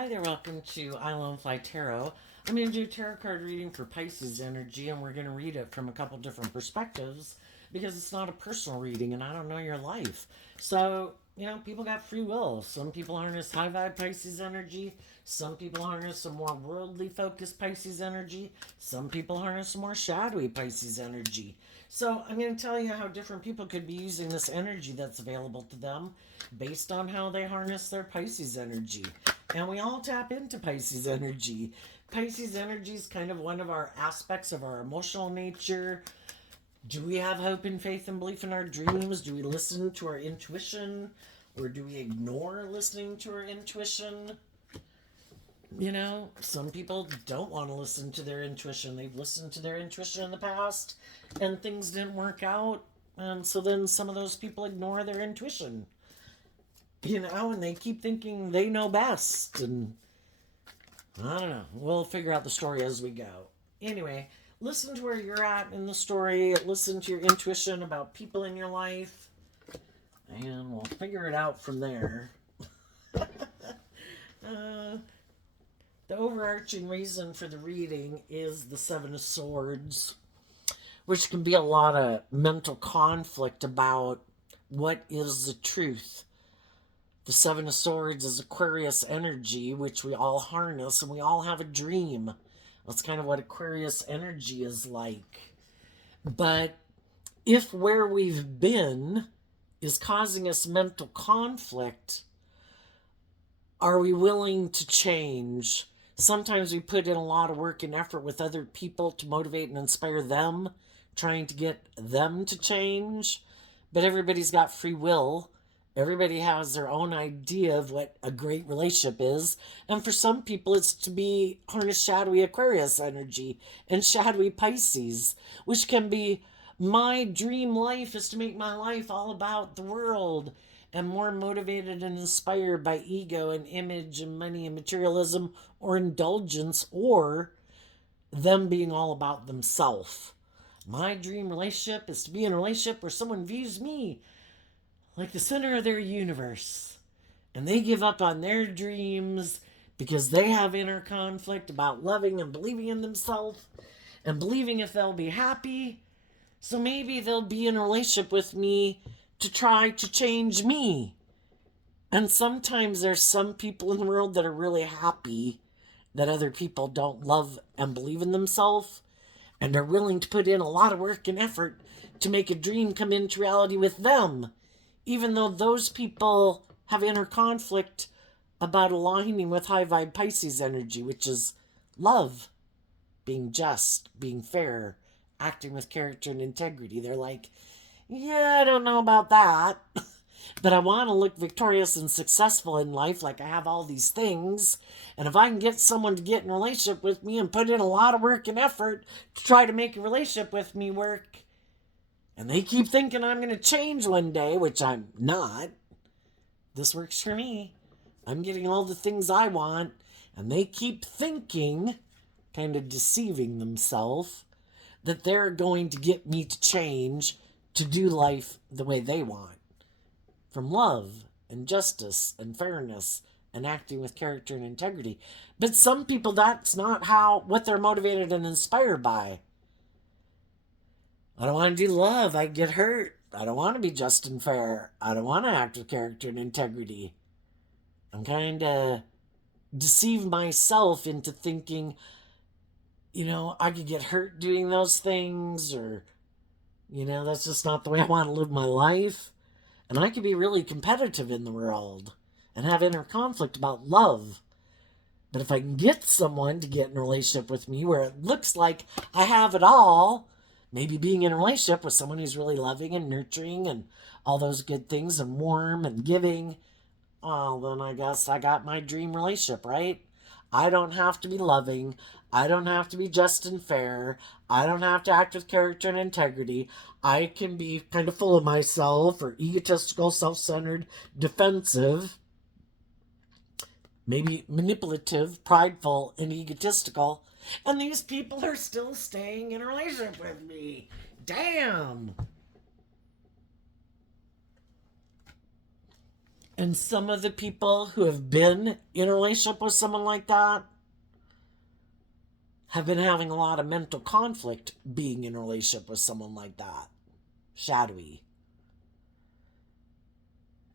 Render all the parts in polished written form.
Hi there, welcome to I Love Fly Tarot. I'm going to do a tarot card reading for Pisces energy, and we're going to read it from a couple different perspectives because it's not a personal reading and I don't know your life. So, people got free will. Some people harness high vibe Pisces energy, some people harness a more worldly focused Pisces energy, some people harness a more shadowy Pisces energy. So, I'm going to tell you how different people could be using this energy that's available to them based on how they harness their Pisces energy. And we all tap into Pisces energy. Pisces energy is kind of one of our aspects of our emotional nature. Do we have hope and faith and belief in our dreams? Do we listen to our intuition? Or do we ignore listening to our intuition? Some people don't want to listen to their intuition. They've listened to their intuition in the past and things didn't work out. And so then some of those people ignore their intuition. And they keep thinking they know best. And I don't know. We'll figure out the story as we go. Anyway, listen to where you're at in the story. Listen to your intuition about people in your life. And we'll figure it out from there. The overarching reason for the reading is the Seven of Swords, which can be a lot of mental conflict about what is the truth. The Seven of Swords is Aquarius energy, which we all harness, and we all have a dream. That's kind of what Aquarius energy is like. But if where we've been is causing us mental conflict, are we willing to change? Sometimes we put in a lot of work and effort with other people to motivate and inspire them, trying to get them to change. But everybody's got free will. Everybody has their own idea of what a great relationship is. And for some people, it's to be harness shadowy Aquarius energy and shadowy Pisces, which can be my dream life is to make my life all about the world and more motivated and inspired by ego and image and money and materialism or indulgence or them being all about themselves. My dream relationship is to be in a relationship where someone views me like the center of their universe. And they give up on their dreams because they have inner conflict about loving and believing in themselves and believing if they'll be happy. So maybe they'll be in a relationship with me to try to change me. And sometimes there's some people in the world that are really happy that other people don't love and believe in themselves and are willing to put in a lot of work and effort to make a dream come into reality with them, even though those people have inner conflict about aligning with high vibe Pisces energy, which is love, being just, being fair, acting with character and integrity. They're like, yeah, I don't know about that, but I want to look victorious and successful in life, like I have all these things. And if I can get someone to get in a relationship with me and put in a lot of work and effort to try to make a relationship with me work, and they keep thinking I'm going to change one day, which I'm not, this works for me. I'm getting all the things I want, and they keep thinking, kind of deceiving themselves, that they're going to get me to change to do life the way they want. From love and justice and fairness and acting with character and integrity. But some people, that's not what they're motivated and inspired by. I don't want to do love. I get hurt. I don't want to be just and fair. I don't want to act with character and integrity. I'm kind of deceive myself into thinking, I could get hurt doing those things, or, that's just not the way I want to live my life. And I could be really competitive in the world and have inner conflict about love. But if I can get someone to get in a relationship with me where it looks like I have it all, maybe being in a relationship with someone who's really loving and nurturing and all those good things and warm and giving, well, then I guess I got my dream relationship, right? I don't have to be loving. I don't have to be just and fair. I don't have to act with character and integrity. I can be kind of full of myself or egotistical, self-centered, defensive, maybe manipulative, prideful, and egotistical. And these people are still staying in a relationship with me. Damn. And some of the people who have been in a relationship with someone like that have been having a lot of mental conflict being in a relationship with someone like that. Shadowy.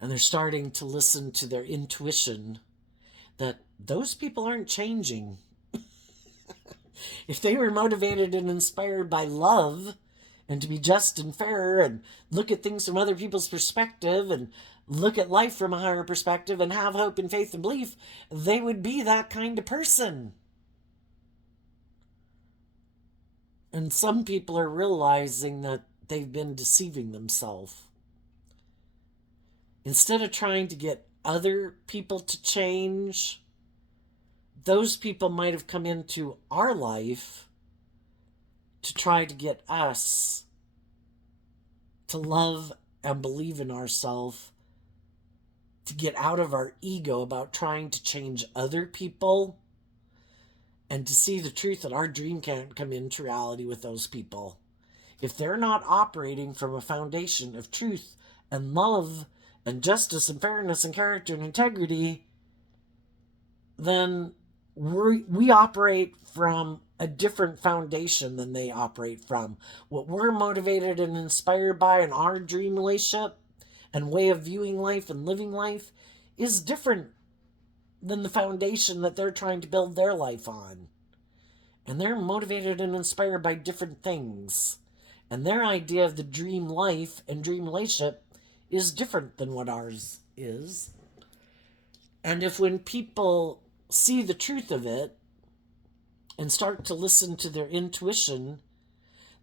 And they're starting to listen to their intuition that those people aren't changing. If they were motivated and inspired by love and to be just and fair and look at things from other people's perspective and look at life from a higher perspective and have hope and faith and belief, they would be that kind of person. And some people are realizing that they've been deceiving themselves. Instead of trying to get other people to change, those people might have come into our life to try to get us to love and believe in ourselves, to get out of our ego about trying to change other people, and to see the truth that our dream can't come into reality with those people. If they're not operating from a foundation of truth and love and justice and fairness and character and integrity, then we operate from a different foundation than they operate from. What we're motivated and inspired by in our dream relationship and way of viewing life and living life is different than the foundation that they're trying to build their life on. And they're motivated and inspired by different things. And their idea of the dream life and dream relationship is different than what ours is. And if when people see the truth of it and start to listen to their intuition,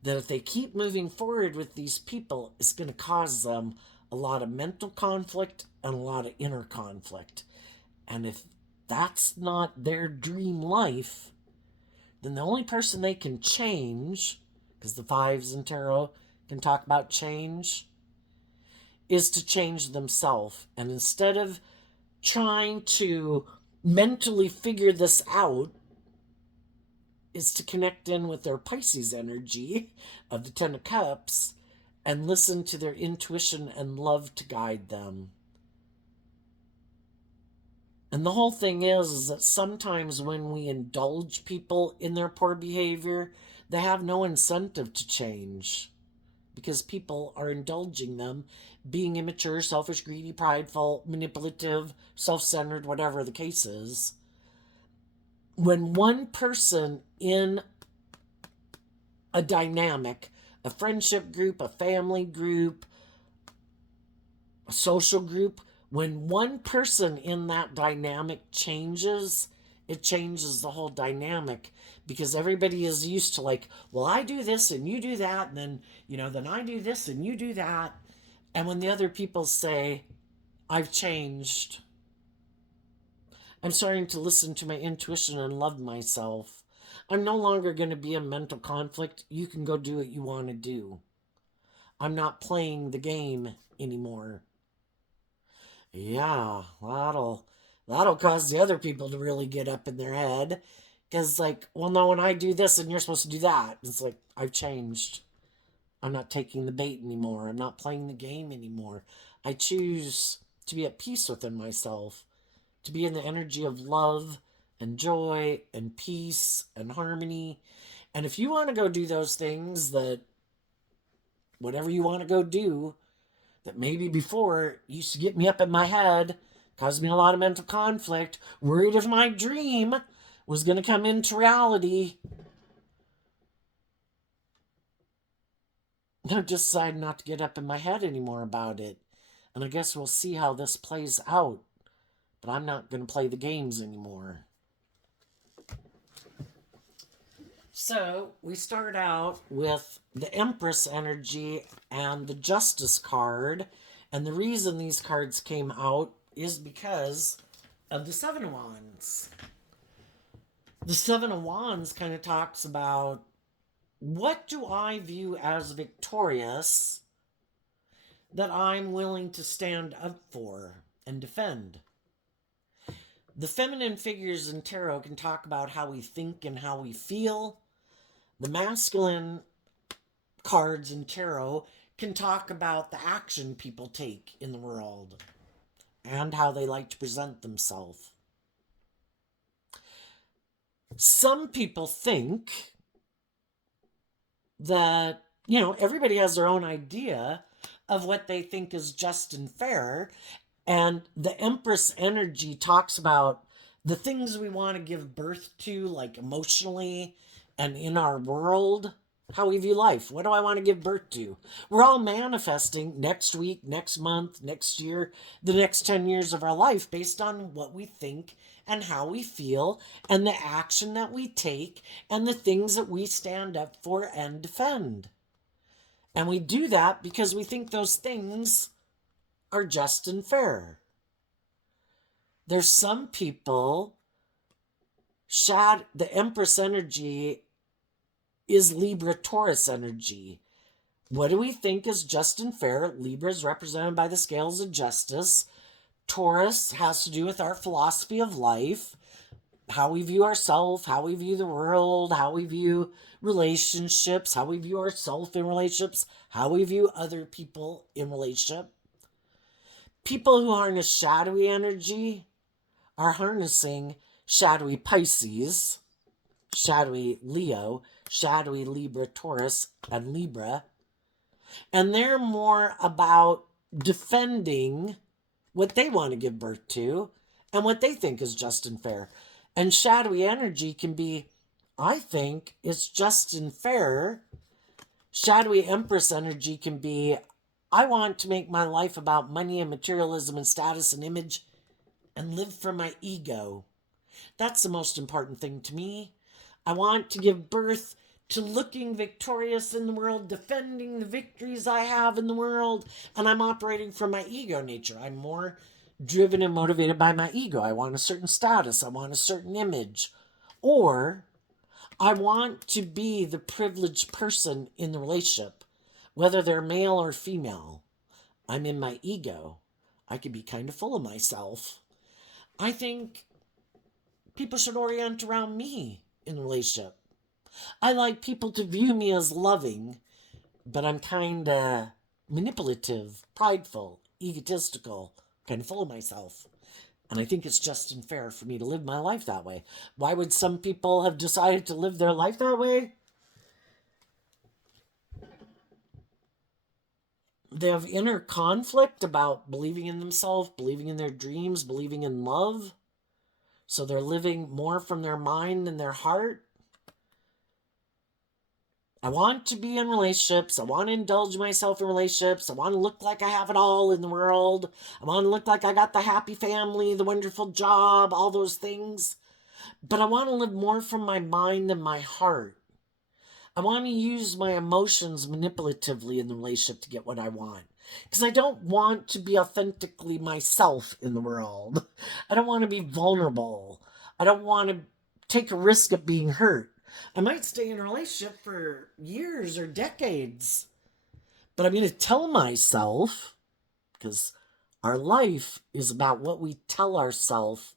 that if they keep moving forward with these people, it's going to cause them a lot of mental conflict and a lot of inner conflict. And if that's not their dream life, then the only person they can change, because the fives in tarot can talk about change, is to change themselves. And instead of trying to mentally figure this out, is to connect in with their Pisces energy of the Ten of Cups and listen to their intuition and love to guide them. And the whole thing is that sometimes when we indulge people in their poor behavior, they have no incentive to change because people are indulging them, being immature, selfish, greedy, prideful, manipulative, self-centered, whatever the case is. When one person in a dynamic, a friendship group, a family group, a social group, when one person in that dynamic changes, it changes the whole dynamic, because everybody is used to, like, well, I do this and you do that, and then, then I do this and you do that. And when the other people say, I've changed, I'm starting to listen to my intuition and love myself, I'm no longer going to be in mental conflict. You can go do what you want to do. I'm not playing the game anymore. Yeah, that'll cause the other people to really get up in their head. Because, like, well, no, when I do this and you're supposed to do that, it's like, I've changed. I'm not taking the bait anymore. I'm not playing the game anymore. I choose to be at peace within myself, to be in the energy of love and joy and peace and harmony. And if you want to go do those things, that whatever you want to go do, that maybe before used to get me up in my head, caused me a lot of mental conflict, worried if my dream was going to come into reality, I've just decided not to get up in my head anymore about it. And I guess we'll see how this plays out. But I'm not going to play the games anymore. So we start out with the Empress energy and the Justice card. And the reason these cards came out is because of the Seven of Wands. The Seven of Wands kind of talks about, what do I view as victorious that I'm willing to stand up for and defend? The feminine figures in tarot can talk about how we think and how we feel. The masculine cards in tarot can talk about the action people take in the world. and how they like to present themselves. Some people think that, everybody has their own idea of what they think is just and fair. And the Empress energy talks about the things we want to give birth to, like emotionally and in our world, how we view life. What do I want to give birth to? We're all manifesting next week, next month, next year, the next 10 years of our life based on what we think and how we feel and the action that we take and the things that we stand up for and defend. And we do that because we think those things are just and fair. There's some people, the Empress energy is Libra Taurus energy. What do we think is just and fair? Libra is represented by the scales of justice. Taurus has to do with our philosophy of life, how we view ourselves, how we view the world, how we view relationships, how we view ourselves in relationships, how we view other people in relationship. People who harness shadowy energy are harnessing shadowy Pisces, shadowy Leo, shadowy Libra, Taurus, and Libra. And they're more about defending what they want to give birth to and what they think is just and fair. And shadowy energy can be, I think it's just and fair. Shadowy Empress energy can be, I want to make my life about money and materialism and status and image and live for my ego. That's the most important thing to me. I want to give birth to looking victorious in the world, defending the victories I have in the world, and I'm operating from my ego nature. I'm more driven and motivated by my ego. I want a certain status. I want a certain image. Or I want to be the privileged person in the relationship, whether they're male or female. I'm in my ego. I can be kind of full of myself. I think people should orient around me in the relationship. I like people to view me as loving, but I'm kind of manipulative, prideful, egotistical, kind of full of myself. And I think it's just and fair for me to live my life that way. Why would some people have decided to live their life that way? They have inner conflict about believing in themselves, believing in their dreams, believing in love. So they're living more from their mind than their heart. I want to be in relationships. I want to indulge myself in relationships. I want to look like I have it all in the world. I want to look like I got the happy family, the wonderful job, all those things. But I want to live more from my mind than my heart. I want to use my emotions manipulatively in the relationship to get what I want. Because I don't want to be authentically myself in the world. I don't want to be vulnerable. I don't want to take a risk of being hurt. I might stay in a relationship for years or decades, but I'm going to tell myself, because our life is about what we tell ourselves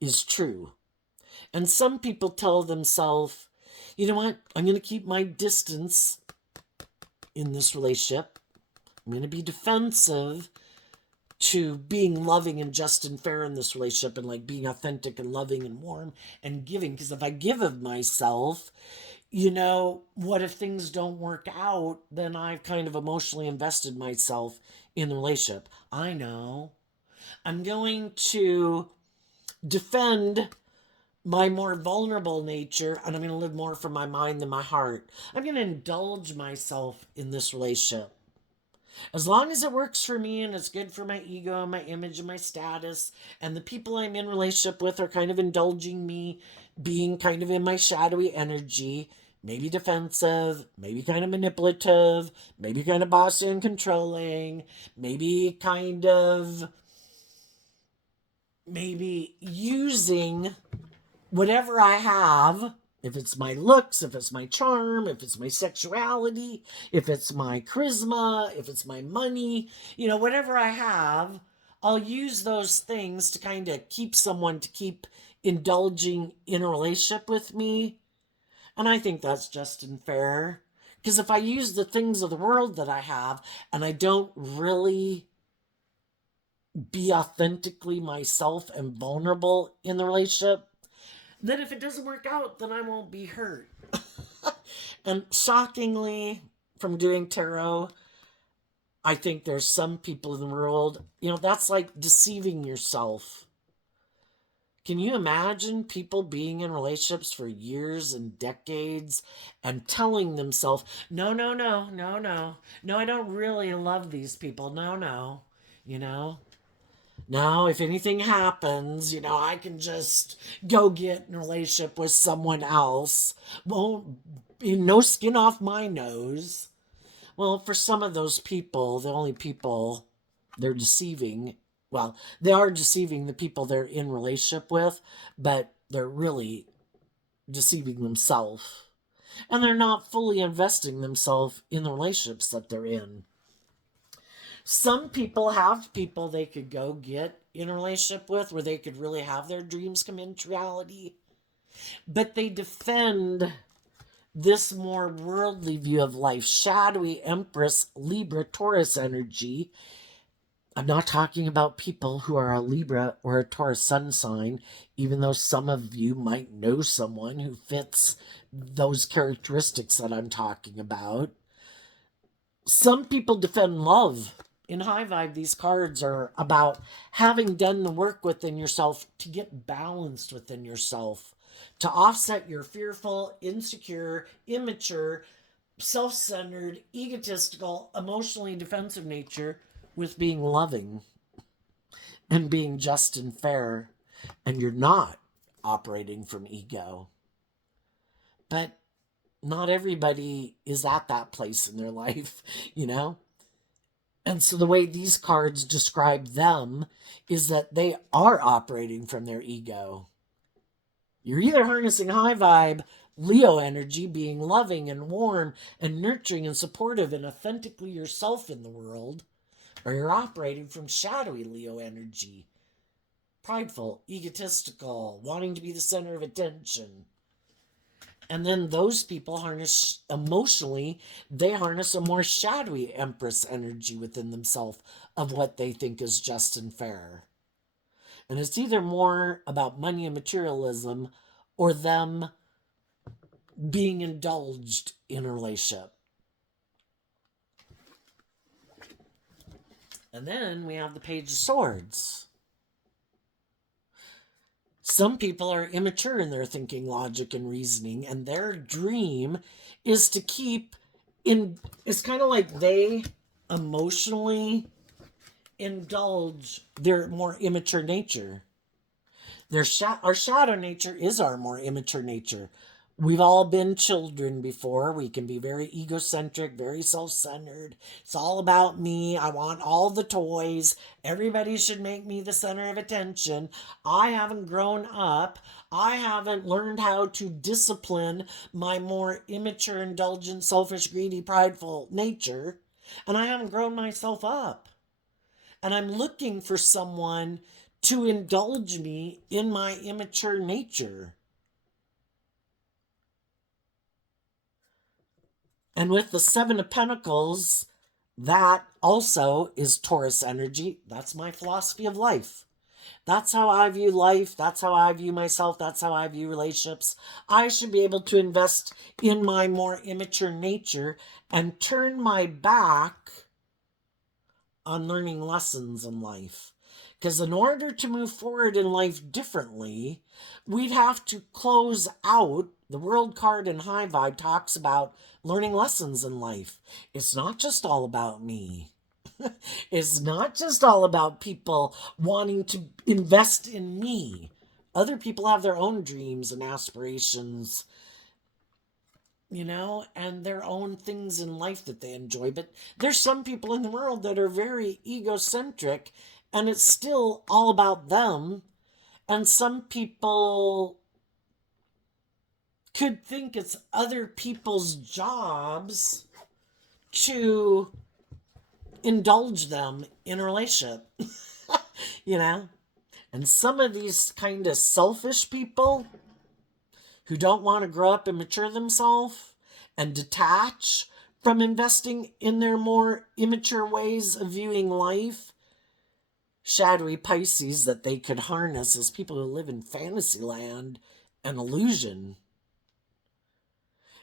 is true. And some people tell themselves, you know what, I'm going to keep my distance in this relationship. I'm going to be defensive to being loving and just and fair in this relationship and like being authentic and loving and warm and giving. Because if I give of myself, what if things don't work out? Then I've kind of emotionally invested myself in the relationship. I know. I'm going to defend my more vulnerable nature and I'm going to live more from my mind than my heart. I'm going to indulge myself in this relationship. As long as it works for me and it's good for my ego and my image and my status, and the people I'm in relationship with are kind of indulging me, being kind of in my shadowy energy, maybe defensive, maybe kind of manipulative, maybe kind of bossy and controlling, maybe using whatever I have, if it's my looks, if it's my charm, if it's my sexuality, if it's my charisma, if it's my money, whatever I have, I'll use those things to kind of keep someone to keep indulging in a relationship with me. And I think that's just and fair. Because if I use the things of the world that I have and I don't really be authentically myself and vulnerable in the relationship, then if it doesn't work out, then I won't be hurt. And shockingly, from doing tarot, I think there's some people in the world, that's like deceiving yourself. Can you imagine people being in relationships for years and decades and telling themselves, no, no, no, no, no, no, I don't really love these people. No, no, you know, no, if anything happens, I can just go get in a relationship with someone else. Won't be no skin off my nose. Well, for some of those people, the only people they're deceiving, well, they are deceiving the people they're in relationship with, but they're really deceiving themselves. And they're not fully investing themselves in the relationships that they're in. Some people have people they could go get in a relationship with where they could really have their dreams come into reality, but they defend this more worldly view of life, shadowy Empress, Libra, Taurus energy. I'm not talking about people who are a Libra or a Taurus sun sign, even though some of you might know someone who fits those characteristics that I'm talking about. Some people defend love. In high vibe, these cards are about having done the work within yourself to get balanced within yourself, to offset your fearful, insecure, immature, self-centered, egotistical, emotionally defensive nature with being loving and being just and fair. And you're not operating from ego. But not everybody is at that place in their life, you know? And so the way these cards describe them is that they are operating from their ego. You're either harnessing high vibe Leo energy, being loving and warm and nurturing and supportive and authentically yourself in the world, or you're operating from shadowy Leo energy, prideful, egotistical, wanting to be the center of attention. And then those people harness emotionally, they harness a more shadowy Empress energy within themselves of what they think is just and fair. And it's either more about money and materialism or them being indulged in a relationship. And then we have the Page of Swords. Some people are immature in their thinking, logic, and reasoning, and their dream is to keep in. It's kind of like they emotionally indulge their more immature nature. Our shadow nature is our more immature nature. We've all been children before. We can be very egocentric, very self-centered. It's all about me. I want all the toys. Everybody should make me the center of attention. I haven't grown up. I haven't learned how to discipline my more immature, indulgent, selfish, greedy, prideful nature. And I haven't grown myself up. And I'm looking for someone to indulge me in my immature nature. And with the Seven of Pentacles, that also is Taurus energy. That's my philosophy of life. That's how I view life. That's how I view myself. That's how I view relationships. I should be able to invest in my more immature nature and turn my back on learning lessons in life. Because in order to move forward in life differently, we'd have to close out. The World card in High Vibe talks about learning lessons in life. It's not just all about me. It's not just all about people wanting to invest in me. Other people have their own dreams and aspirations, and their own things in life that they enjoy. But there's some people in the world that are very egocentric and it's still all about them. And some people could think it's other people's jobs to indulge them in a relationship, And some of these kind of selfish people who don't want to grow up and mature themselves and detach from investing in their more immature ways of viewing life shadowy Pisces that they could harness as people who live in fantasy land and illusion.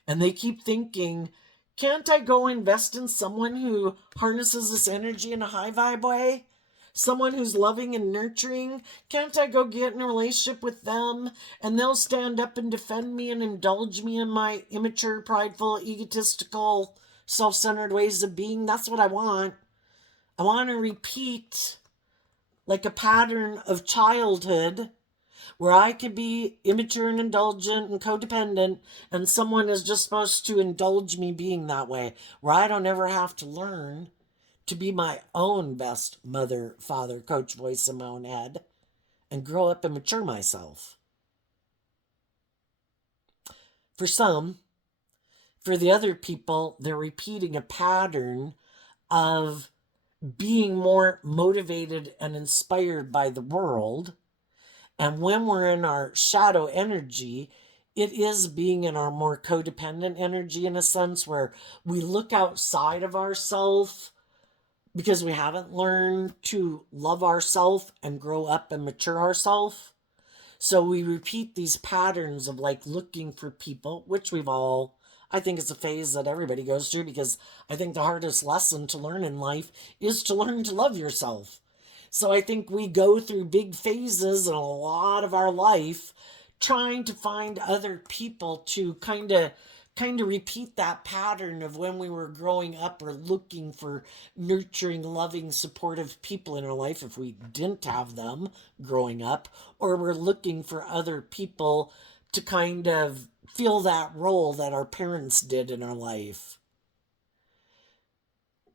And they keep thinking, can't I go invest in someone who harnesses this energy in a high vibe way? Someone who's loving and nurturing? Can't I go get in a relationship with them and they'll stand up and defend me and indulge me in my immature, prideful, egotistical, self centered ways of being? That's what I want. I want to repeat like a pattern of childhood where I could be immature and indulgent and codependent, and someone is just supposed to indulge me being that way, where I don't ever have to learn to be my own best mother, father, coach, voice in my own head, and grow up and mature myself. For some, for the other people, they're repeating a pattern of being more motivated and inspired by the world. And when we're in our shadow energy, it is being in our more codependent energy, in a sense where we look outside of ourselves because we haven't learned to love ourselves and grow up and mature ourselves. So we repeat these patterns of like looking for people, which we've all, I think it's a phase that everybody goes through, because I think the hardest lesson to learn in life is to learn to love yourself. So I think we go through big phases in a lot of our life trying to find other people to kind of repeat that pattern of when we were growing up, or looking for nurturing, loving, supportive people in our life if we didn't have them growing up, or we're looking for other people to kind of fill that role that our parents did in our life.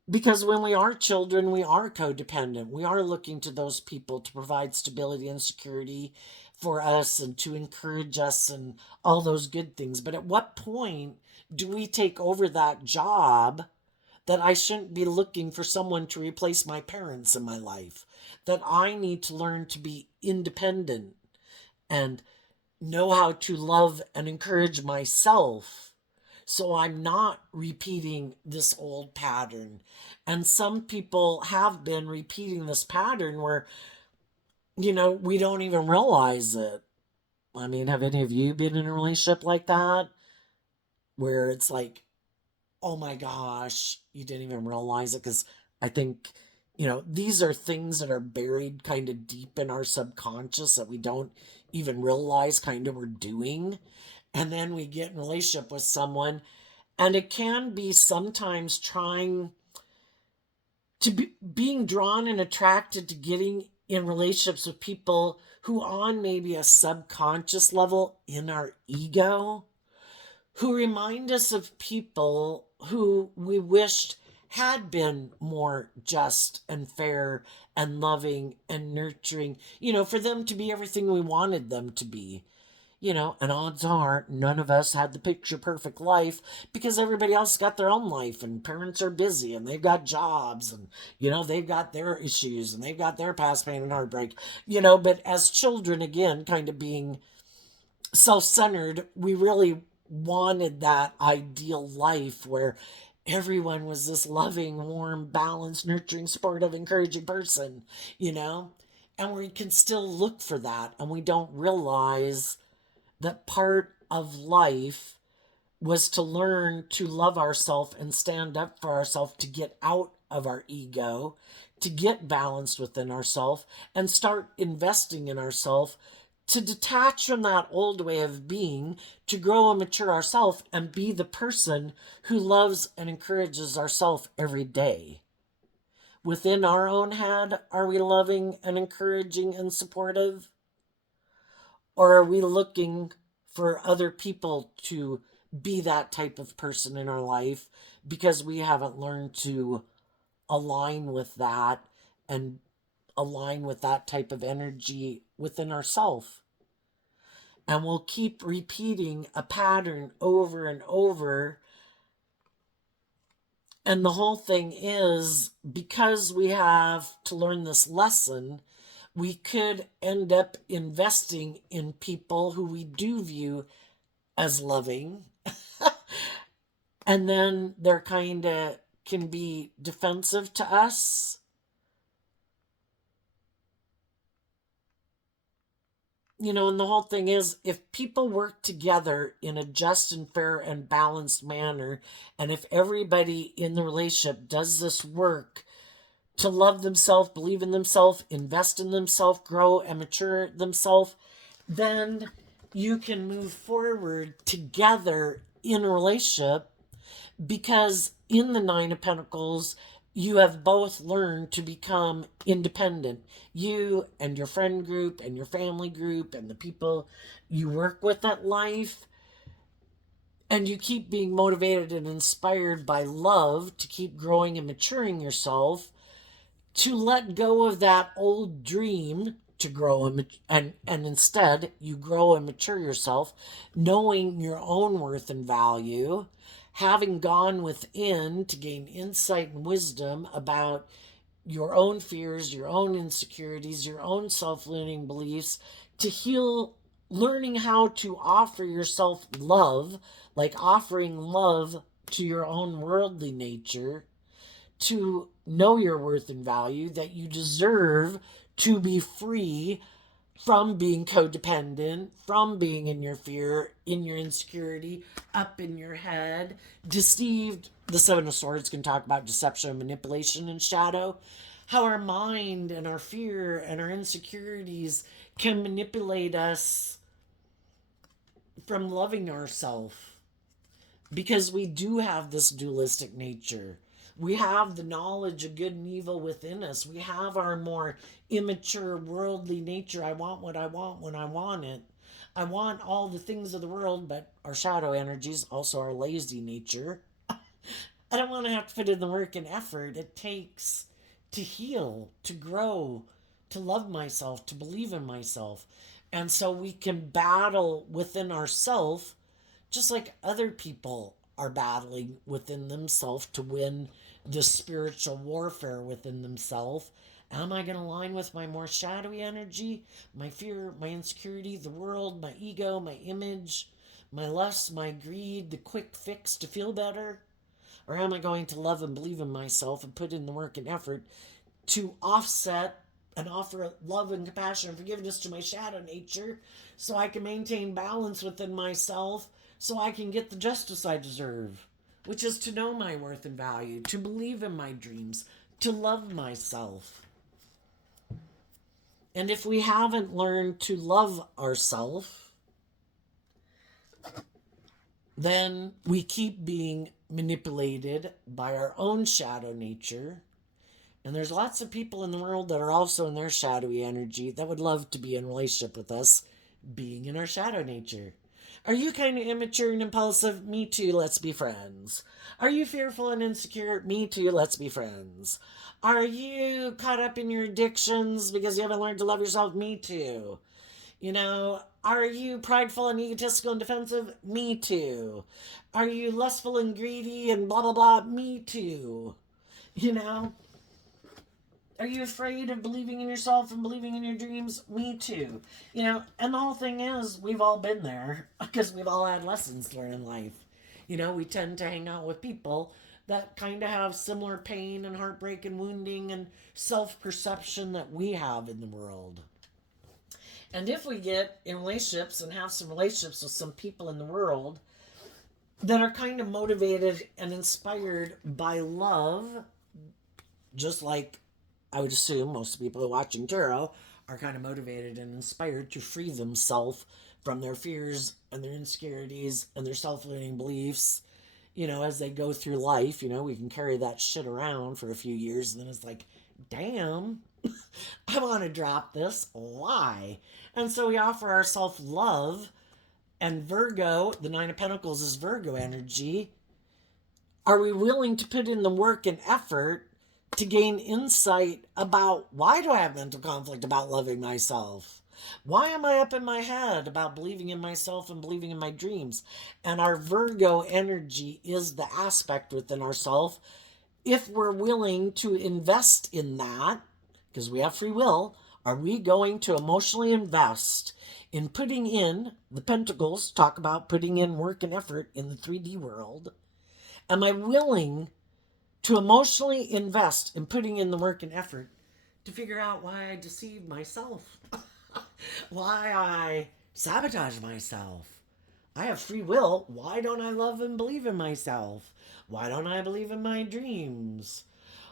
Because when we are children, we are codependent. We are looking to those people to provide stability and security for us and to encourage us and all those good things. But at what point do we take over that job, that I shouldn't be looking for someone to replace my parents in my life? That I need to learn to be independent and know how to love and encourage myself, so I'm not repeating this old pattern. And some people have been repeating this pattern where, we don't even realize it. I mean, have any of you been in a relationship like that? Where it's like, oh my gosh, you didn't even realize it? Because I think, these are things that are buried kind of deep in our subconscious that we don't even realize kind of we're doing. And then we get in a relationship with someone, and it can be sometimes trying to being drawn and attracted to getting in relationships with people who, on maybe a subconscious level in our ego, who remind us of people who we wished had been more just and fair and loving and nurturing, for them to be everything we wanted them to be. And odds are none of us had the picture perfect life, because everybody else got their own life, and parents are busy and they've got jobs, and, they've got their issues and they've got their past pain and heartbreak, but as children, again, kind of being self centered, we really wanted that ideal life where everyone was this loving, warm, balanced, nurturing, supportive, encouraging person, you know? And we can still look for that, and we don't realize that part of life was to learn to love ourselves and stand up for ourselves, to get out of our ego, to get balanced within ourselves and start investing in ourselves, to detach from that old way of being, to grow and mature ourselves and be the person who loves and encourages ourselves every day. Within our own head, are we loving and encouraging and supportive? Or are we looking for other people to be that type of person in our life, because we haven't learned to align with that and align with that type of energy within ourselves? And we'll keep repeating a pattern over and over. And the whole thing is, because we have to learn this lesson, we could end up investing in people who we do view as loving. And then they're kind of can be defensive to us. And the whole thing is, if people work together in a just and fair and balanced manner, and if everybody in the relationship does this work to love themselves, believe in themselves, invest in themselves, grow and mature themselves, then you can move forward together in a relationship, because in the Nine of Pentacles, you have both learned to become independent. You and your friend group and your family group and the people you work with at life. And you keep being motivated and inspired by love to keep growing and maturing yourself, to let go of that old dream to grow and instead you grow and mature yourself, knowing your own worth and value, having gone within to gain insight and wisdom about your own fears, your own insecurities, your own self-limiting beliefs, to heal, learning how to offer yourself love, like offering love to your own worldly nature, to know your worth and value, that you deserve to be free from being codependent, from being in your fear, in your insecurity, up in your head, deceived. The Seven of Swords can talk about deception, manipulation, and shadow. How our mind and our fear and our insecurities can manipulate us from loving ourselves, because we do have this dualistic nature. We have the knowledge of good and evil within us. We have our more immature worldly nature. I want what I want when I want it. I want all the things of the world, but our shadow energies, also our lazy nature. I don't want to have to put in the work and effort it takes to heal, to grow, to love myself, to believe in myself. And so we can battle within ourselves just like other people are battling within themselves to win the spiritual warfare within themselves. Am I going to align with my more shadowy energy, my fear, my insecurity, the world, my ego, my image, my lust, my greed, the quick fix to feel better? Or am I going to love and believe in myself and put in the work and effort to offset and offer love and compassion and forgiveness to my shadow nature, so I can maintain balance within myself, so I can get the justice I deserve, which is to know my worth and value, to believe in my dreams, to love myself. And if we haven't learned to love ourselves, then we keep being manipulated by our own shadow nature. And there's lots of people in the world that are also in their shadowy energy that would love to be in a relationship with us, being in our shadow nature. Are you kind of immature and impulsive? Me too, let's be friends. Are you fearful and insecure? Me too, let's be friends. Are you caught up in your addictions because you haven't learned to love yourself? Me too. Are you prideful and egotistical and defensive? Me too. Are you lustful and greedy and blah, blah, blah? Me too. You know? Are you afraid of believing in yourself and believing in your dreams? Me too. And the whole thing is, we've all been there because we've all had lessons to learn in life. We tend to hang out with people that kind of have similar pain and heartbreak and wounding and self perception that we have in the world. And if we get in relationships and have some relationships with some people in the world that are kind of motivated and inspired by love, just like I would assume most people watching tarot are kind of motivated and inspired to free themselves from their fears and their insecurities and their self-limiting beliefs, as they go through life. We can carry that shit around for a few years, and then it's like, damn, I want to drop this. Why? And so we offer ourselves love. And Virgo, the Nine of Pentacles is Virgo energy. Are we willing to put in the work and effort to gain insight about, why do I have mental conflict about loving myself? Why am I up in my head about believing in myself and believing in my dreams? And our Virgo energy is the aspect within ourselves. If we're willing to invest in that, because we have free will, are we going to emotionally invest in putting in the pentacles, talk about putting in work and effort in the 3D world? Am I willing to emotionally invest in putting in the work and effort to figure out why I deceived myself? Why I sabotage myself. I have free will. Why don't I love and believe in myself? Why don't I believe in my dreams?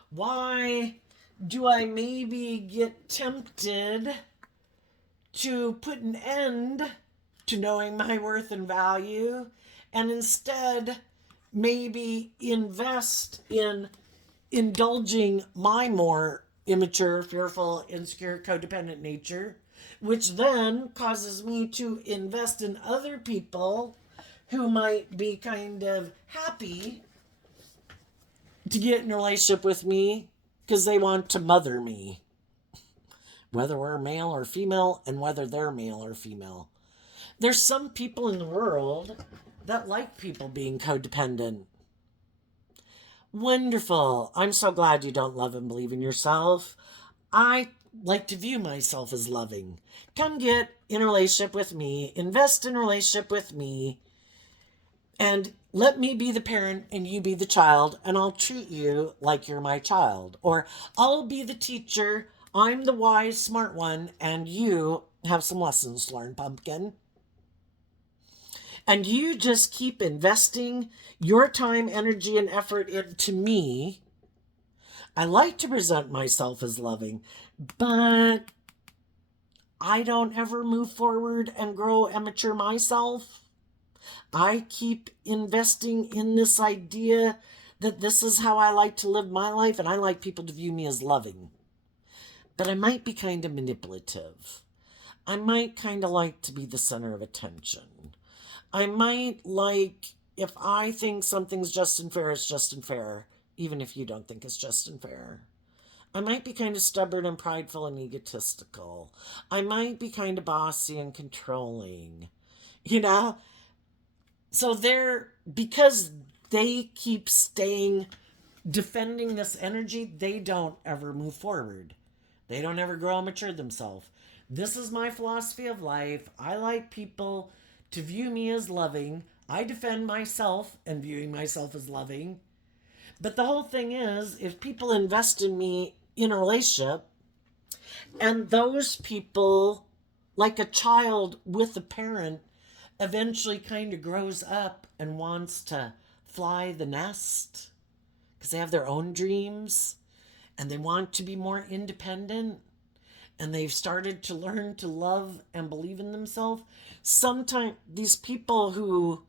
Why do I maybe get tempted to put an end to knowing my worth and value and instead maybe invest in indulging my more immature, fearful, insecure, codependent nature, which then causes me to invest in other people who might be kind of happy to get in a relationship with me because they want to mother me, whether we're male or female, and whether they're male or female. There's some people in the world that like people being codependent. Wonderful. I'm so glad you don't love and believe in yourself. I like to view myself as loving. Come get in a relationship with me, invest in a relationship with me, and let me be the parent and you be the child, and I'll treat you like you're my child. Or I'll be the teacher, I'm the wise, smart one, and you have some lessons to learn, pumpkin. And you just keep investing your time, energy, and effort into me. I like to present myself as loving, but I don't ever move forward and grow and mature myself. I keep investing in this idea that this is how I like to live my life, and I like people to view me as loving. But I might be kind of manipulative. I might kind of like to be the center of attention. I might like, if I think something's just and fair, it's just and fair, even if you don't think it's just and fair. I might be kind of stubborn and prideful and egotistical. I might be kind of bossy and controlling. You know? So because they keep staying, defending this energy, they don't ever move forward. They don't ever grow and mature themselves. This is my philosophy of life. I like people to view me as loving. I defend myself and viewing myself as loving. But the whole thing is, if people invest in me in a relationship, and those people, like a child with a parent, eventually kind of grows up and wants to fly the nest because they have their own dreams and they want to be more independent and they've started to learn to love and believe in themselves. Sometimes these people who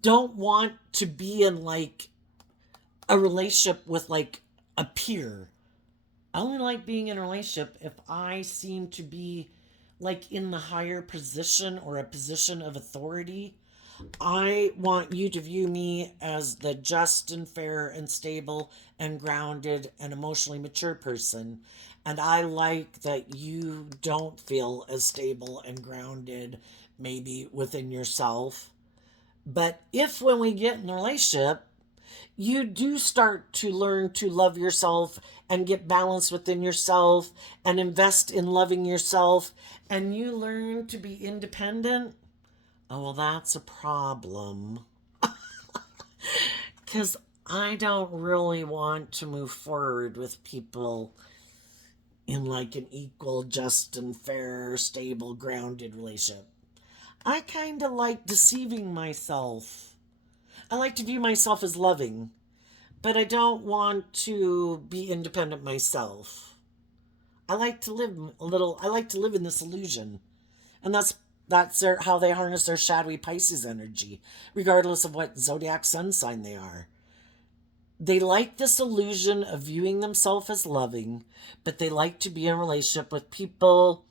don't want to be in like a relationship with like a peer. I only like being in a relationship if I seem to be like in the higher position or a position of authority. I want you to view me as the just and fair and stable and grounded and emotionally mature person. And I like that you don't feel as stable and grounded, maybe within yourself. But if when we get in a relationship, you do start to learn to love yourself and get balance within yourself and invest in loving yourself, and you learn to be independent, oh, well, that's a problem. Because I don't really want to move forward with people in like an equal, just and fair, stable, grounded relationship. I kind of like deceiving myself. I like to view myself as loving, but I don't want to be independent myself. I like to live a little, I like to live in this illusion. And that's how they harness their shadowy Pisces energy, regardless of what zodiac sun sign they are. They like this illusion of viewing themselves as loving, but they like to be in a relationship with people.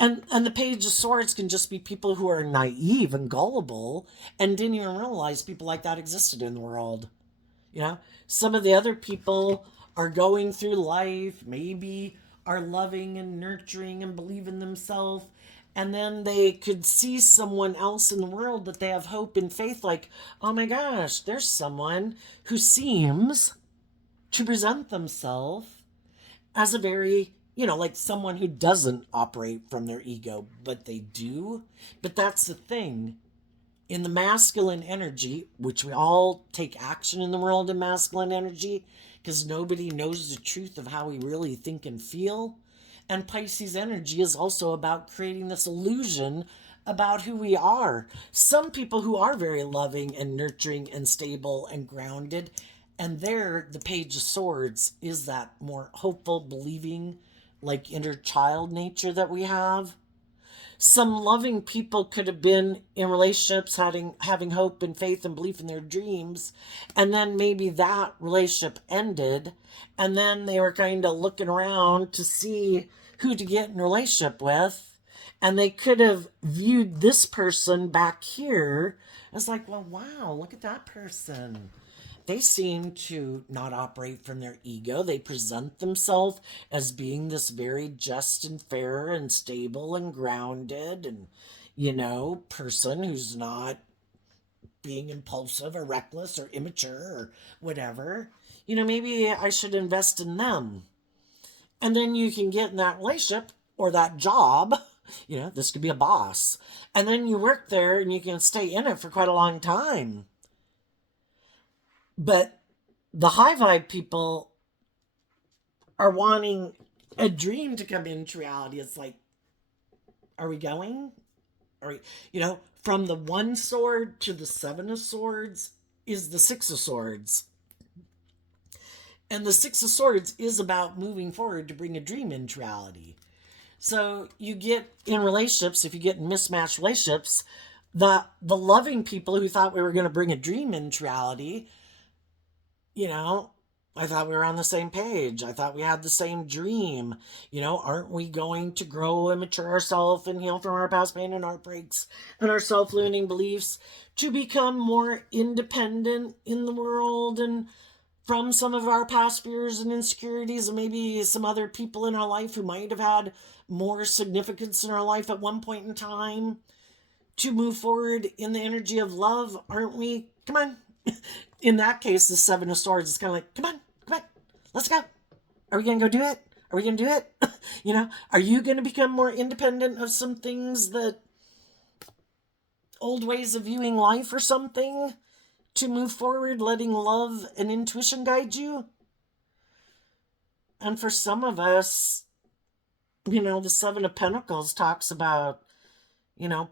And the Page of Swords can just be people who are naive and gullible and didn't even realize people like that existed in the world. You know, some of the other people are going through life, maybe are loving and nurturing and believe in themselves. And then they could see someone else in the world that they have hope and faith, like, oh my gosh, there's someone who seems to present themselves as a very, like someone who doesn't operate from their ego, but they do. But that's the thing. In the masculine energy, which we all take action in the world in masculine energy, because nobody knows the truth of how we really think and feel. And Pisces energy is also about creating this illusion about who we are. Some people who are very loving and nurturing and stable and grounded, and there, the Page of Swords is that more hopeful, believing, like inner child nature that we have. Some loving people could have been in relationships having hope and faith and belief in their dreams, and then maybe that relationship ended, and then they were kind of looking around to see who to get in a relationship with, and they could have viewed this person back here as like, well, wow, look at that person. They seem to not operate from their ego. They present themselves as being this very just and fair and stable and grounded and, person who's not being impulsive or reckless or immature or whatever. Maybe I should invest in them. And then you can get in that relationship or that job. This could be a boss. And then you work there and you can stay in it for quite a long time. But the high vibe people are wanting a dream to come into reality. It's like, are we going? Are we, from the one sword to the seven of swords is the six of swords. And the six of swords is about moving forward to bring a dream into reality. So you get in relationships, if you get in mismatched relationships, the loving people who thought we were going to bring a dream into reality, I thought we were on the same page. I thought we had the same dream. Aren't we going to grow and mature ourselves and heal from our past pain and heartbreaks and our self-limiting beliefs to become more independent in the world and from some of our past fears and insecurities and maybe some other people in our life who might have had more significance in our life at one point in time to move forward in the energy of love? Aren't we? Come on. In that case, the seven of swords is kind of like, come on, let's go. Are we going to go do it? Are we going to do it? Are you going to become more independent of some things, that old ways of viewing life or something, to move forward, letting love and intuition guide you? And for some of us, the Seven of Pentacles talks about,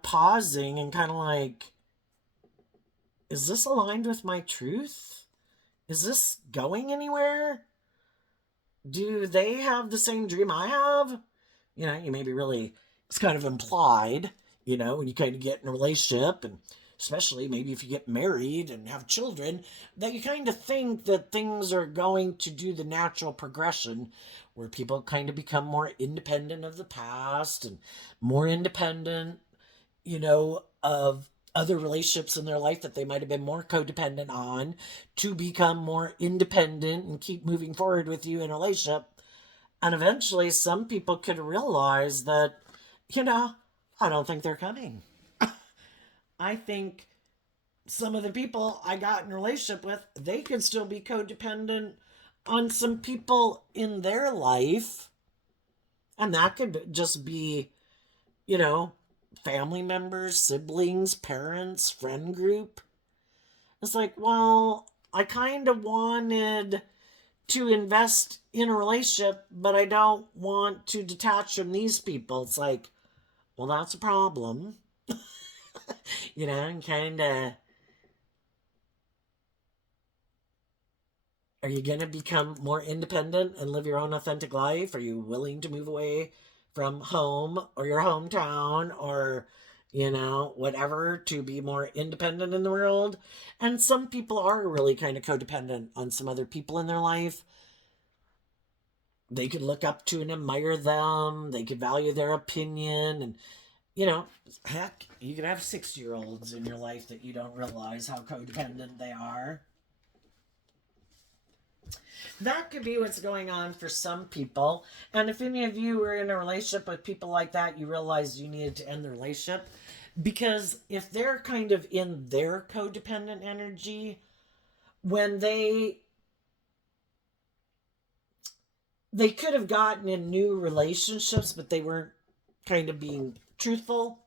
pausing and kind of like, is this aligned with my truth? Is this going anywhere? Do they have the same dream I have? You maybe really, it's kind of implied, when you kind of get in a relationship, and especially maybe if you get married and have children, that you kind of think that things are going to do the natural progression where people kind of become more independent of the past and more independent, of other relationships in their life that they might have been more codependent on, to become more independent and keep moving forward with you in a relationship. And eventually some people could realize that, I don't think they're coming. I think some of the people I got in a relationship with, they could still be codependent on some people in their life. And that could just be, family members, siblings, parents, friend group. It's like, well, I kind of wanted to invest in a relationship, but I don't want to detach from these people. It's like, well, that's a problem. And kind of, are you going to become more independent and live your own authentic life? Are you willing to move away from home or your hometown or, whatever, to be more independent in the world? And some people are really kind of codependent on some other people in their life. They could look up to and admire them. They could value their opinion. And, heck, you could have 6-year-olds in your life that you don't realize how codependent they are. That could be what's going on for some people. And if any of you were in a relationship with people like that, you realized you needed to end the relationship. Because if they're kind of in their codependent energy, when they could have gotten in new relationships, but they weren't kind of being truthful.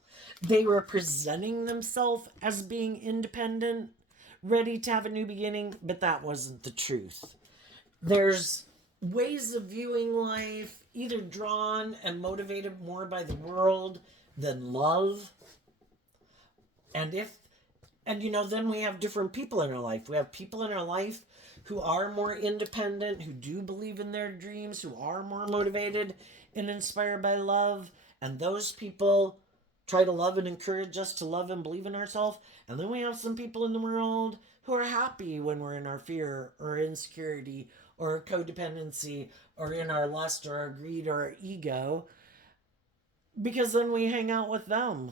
They were presenting themselves as being independent, ready to have a new beginning, but that wasn't the truth. There's ways of viewing life, either drawn and motivated more by the world than love. And if, and then we have different people in our life. We have people in our life who are more independent, who do believe in their dreams, who are more motivated and inspired by love. And those people try to love and encourage us to love and believe in ourselves. And then we have some people in the world who are happy when we're in our fear or insecurity or codependency or in our lust or our greed or our ego, because then we hang out with them,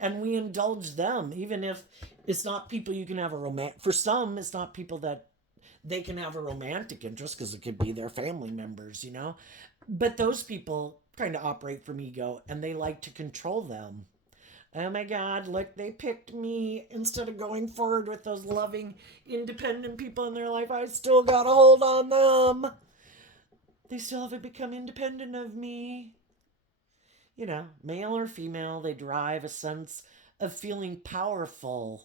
and we indulge them, even if it's not people you can have a romantic. For some, it's not people that they can have a romantic interest, because it could be their family members. But those people kind of operate from ego, and they like to control them. Oh my God, look, they picked me. Instead of going forward with those loving, independent people in their life, I still got a hold on them. They still haven't become independent of me. Male or female, they derive a sense of feeling powerful.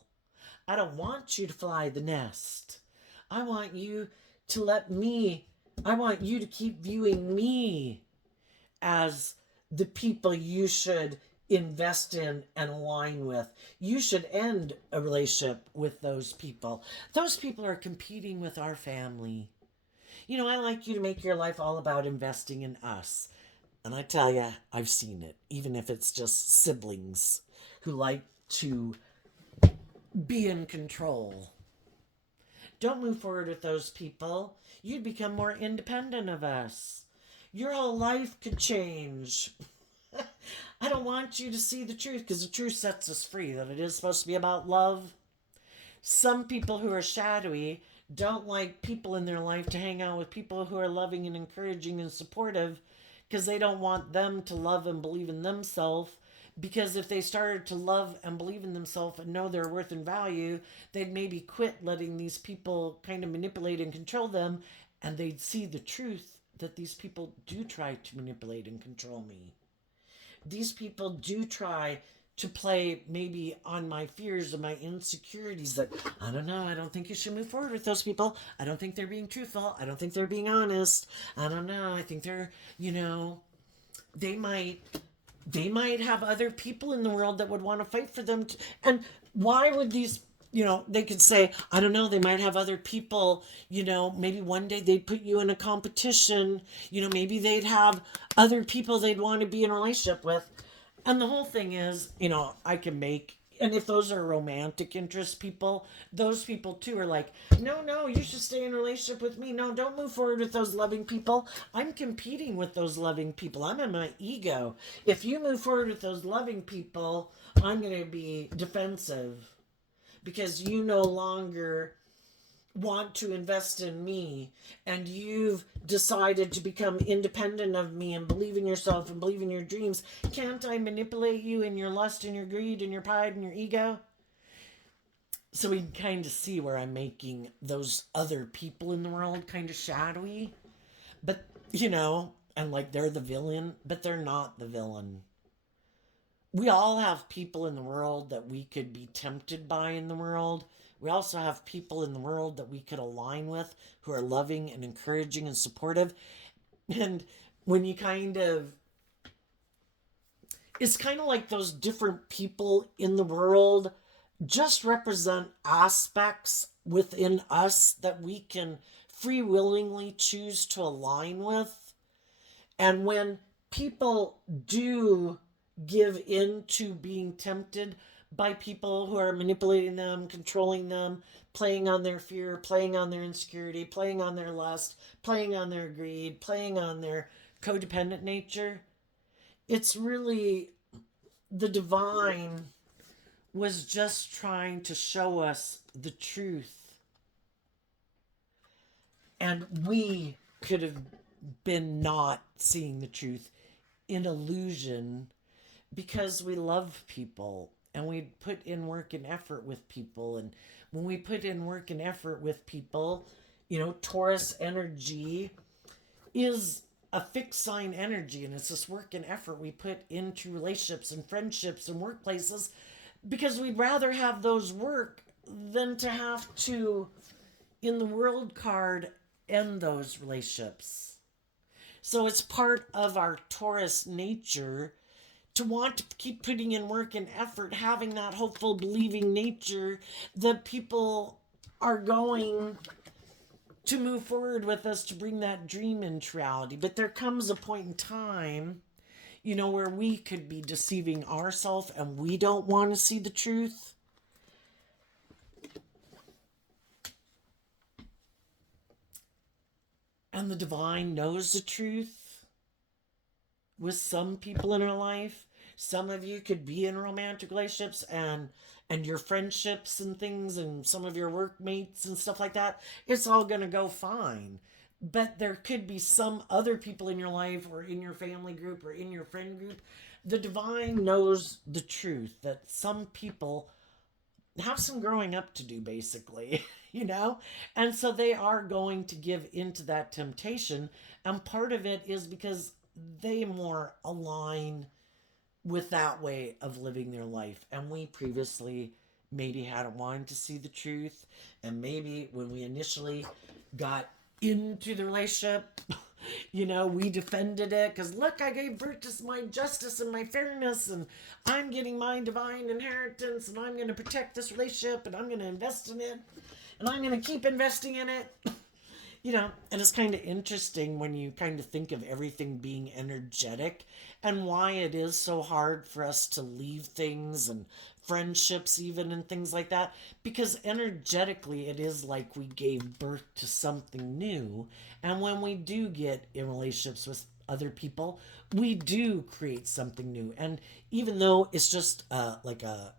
I don't want you to fly the nest. I want you to I want you to keep viewing me as the people you should invest in and align with. You should end a relationship with those people. Those people are competing with our family. I like you to make your life all about investing in us. And I tell you, I've seen it, even if it's just siblings who like to be in control. Don't move forward with those people. You'd become more independent of us. Your whole life could change. I don't want you to see the truth, because the truth sets us free, that it is supposed to be about love. Some people who are shadowy don't like people in their life to hang out with people who are loving and encouraging and supportive, because they don't want them to love and believe in themselves. Because if they started to love and believe in themselves and know their worth and value, they'd maybe quit letting these people kind of manipulate and control them, and they'd see the truth that these people do try to manipulate and control me. These people do try to play maybe on my fears and my insecurities, that I don't know, I don't think you should move forward with those people. I don't think they're being truthful. I don't think they're being honest. I don't know. I think they're, they might have other people in the world that would want to fight for them. And why would these, they could say, I don't know, they might have other people, maybe one day they'd put you in a competition, maybe they'd have other people they'd want to be in a relationship with. And the whole thing is, I can make, and if those are romantic interest people, those people too are like, no, you should stay in a relationship with me. No, don't move forward with those loving people. I'm competing with those loving people. I'm in my ego. If you move forward with those loving people, I'm going to be defensive, because you no longer want to invest in me, and you've decided to become independent of me and believe in yourself and believe in your dreams. Can't I manipulate you in your lust and your greed and your pride and your ego? So we kind of see where I'm making those other people in the world kind of shadowy, but and like they're the villain, but they're not the villain. We all have people in the world that we could be tempted by in the world. We also have people in the world that we could align with, who are loving and encouraging and supportive. And when you it's kind of like those different people in the world just represent aspects within us that we can free willingly choose to align with. And when people do give in to being tempted by people who are manipulating them, controlling them, playing on their fear, playing on their insecurity, playing on their lust, playing on their greed, playing on their codependent nature, it's really the divine was just trying to show us the truth. And we could have been not seeing the truth in illusion, because we love people and we put in work and effort with people. And when we put in work and effort with people, Taurus energy is a fixed sign energy, and it's this work and effort we put into relationships and friendships and workplaces, because we'd rather have those work than to have to, in the world card, end those relationships. So it's part of our Taurus nature to want to keep putting in work and effort, having that hopeful, believing nature that people are going to move forward with us to bring that dream into reality. But there comes a point in time, where we could be deceiving ourselves and we don't want to see the truth. And the divine knows the truth with some people in our life. Some of you could be in romantic relationships and your friendships and things and some of your workmates and stuff like that. It's all going to go fine. But there could be some other people in your life or in your family group or in your friend group. The divine knows the truth that some people have some growing up to do, basically, And so they are going to give into that temptation. And part of it is because they more align with that way of living their life. And we previously maybe hadn't wanted to see the truth. And maybe when we initially got into the relationship, we defended it because look, I gave birth to my justice and my fairness, and I'm getting my divine inheritance, and I'm going to protect this relationship, and I'm going to invest in it, and I'm going to keep investing in it. And it's kind of interesting when you kind of think of everything being energetic and why it is so hard for us to leave things and friendships even and things like that, because energetically it is like we gave birth to something new. And when we do get in relationships with other people, we do create something new. And even though it's just like a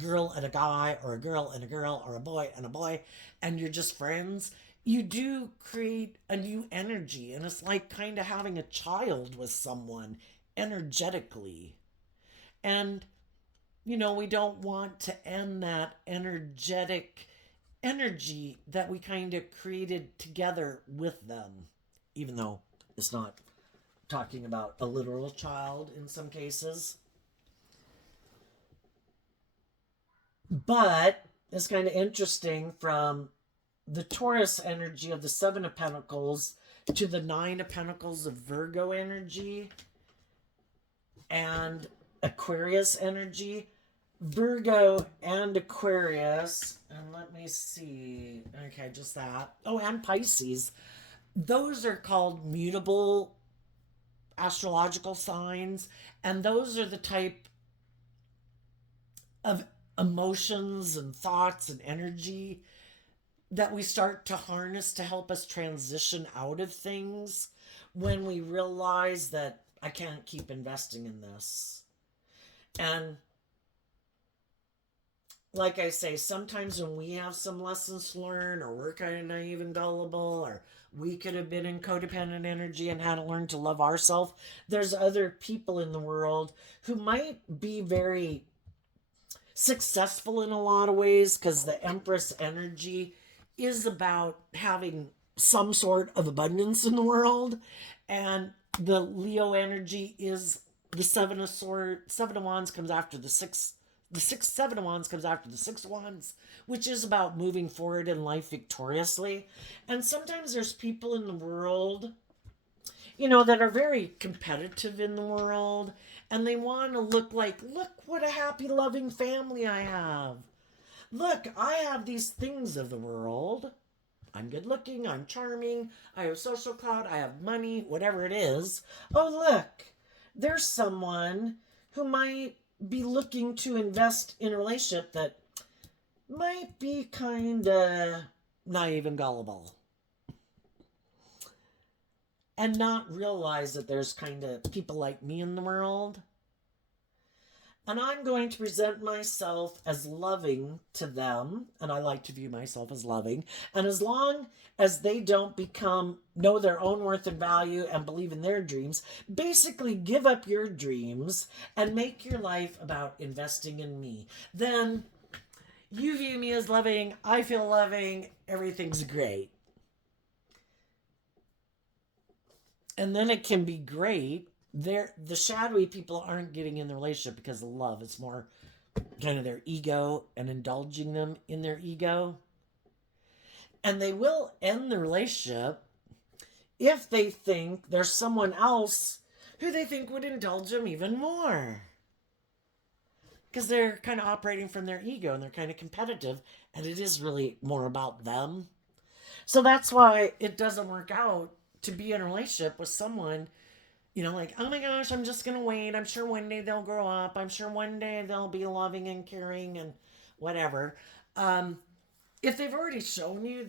girl and a guy, or a girl and a girl, or a boy and a boy, and you're just friends, you do create a new energy. And it's like kind of having a child with someone energetically. And, we don't want to end that energetic energy that we kind of created together with them, even though it's not talking about a literal child in some cases. But it's kind of interesting from the Taurus energy of the Seven of Pentacles to the Nine of Pentacles of Virgo energy and Aquarius energy. Virgo and Aquarius, and let me see. Okay, just that. Oh, and Pisces. Those are called mutable astrological signs, and those are the type of emotions and thoughts and energy that we start to harness to help us transition out of things when we realize that I can't keep investing in this. And like I say, sometimes when we have some lessons to learn, or we're kind of naive and gullible, or we could have been in codependent energy and had to learn to love ourselves, there's other people in the world who might be very successful in a lot of ways, because the Empress energy is about having some sort of abundance in the world, and the Leo energy is the Seven of Swords. Seven of Wands comes after the six. Seven of Wands comes after the Six of Wands, which is about moving forward in life victoriously. And sometimes there's people in the world, that are very competitive in the world, and they want to look what a happy, loving family I have. Look, I have these things of the world. I'm good looking, I'm charming, I have social clout, I have money, whatever it is. Oh, look, there's someone who might be looking to invest in a relationship that might be kind of naive and gullible, and not realize that there's kind of people like me in the world. And I'm going to present myself as loving to them, and I like to view myself as loving. And as long as they don't know their own worth and value and believe in their dreams, basically give up your dreams and make your life about investing in me, then you view me as loving, I feel loving, everything's great. And then it can be great. The shadowy people aren't getting in the relationship because of love. It's more kind of their ego and indulging them in their ego. And they will end the relationship if they think there's someone else who they think would indulge them even more. Because they're kind of operating from their ego and they're kind of competitive, and it is really more about them. So that's why it doesn't work out to be in a relationship with someone, like, oh my gosh, I'm just going to wait. I'm sure one day they'll grow up. I'm sure one day they'll be loving and caring and whatever. If they've already shown you,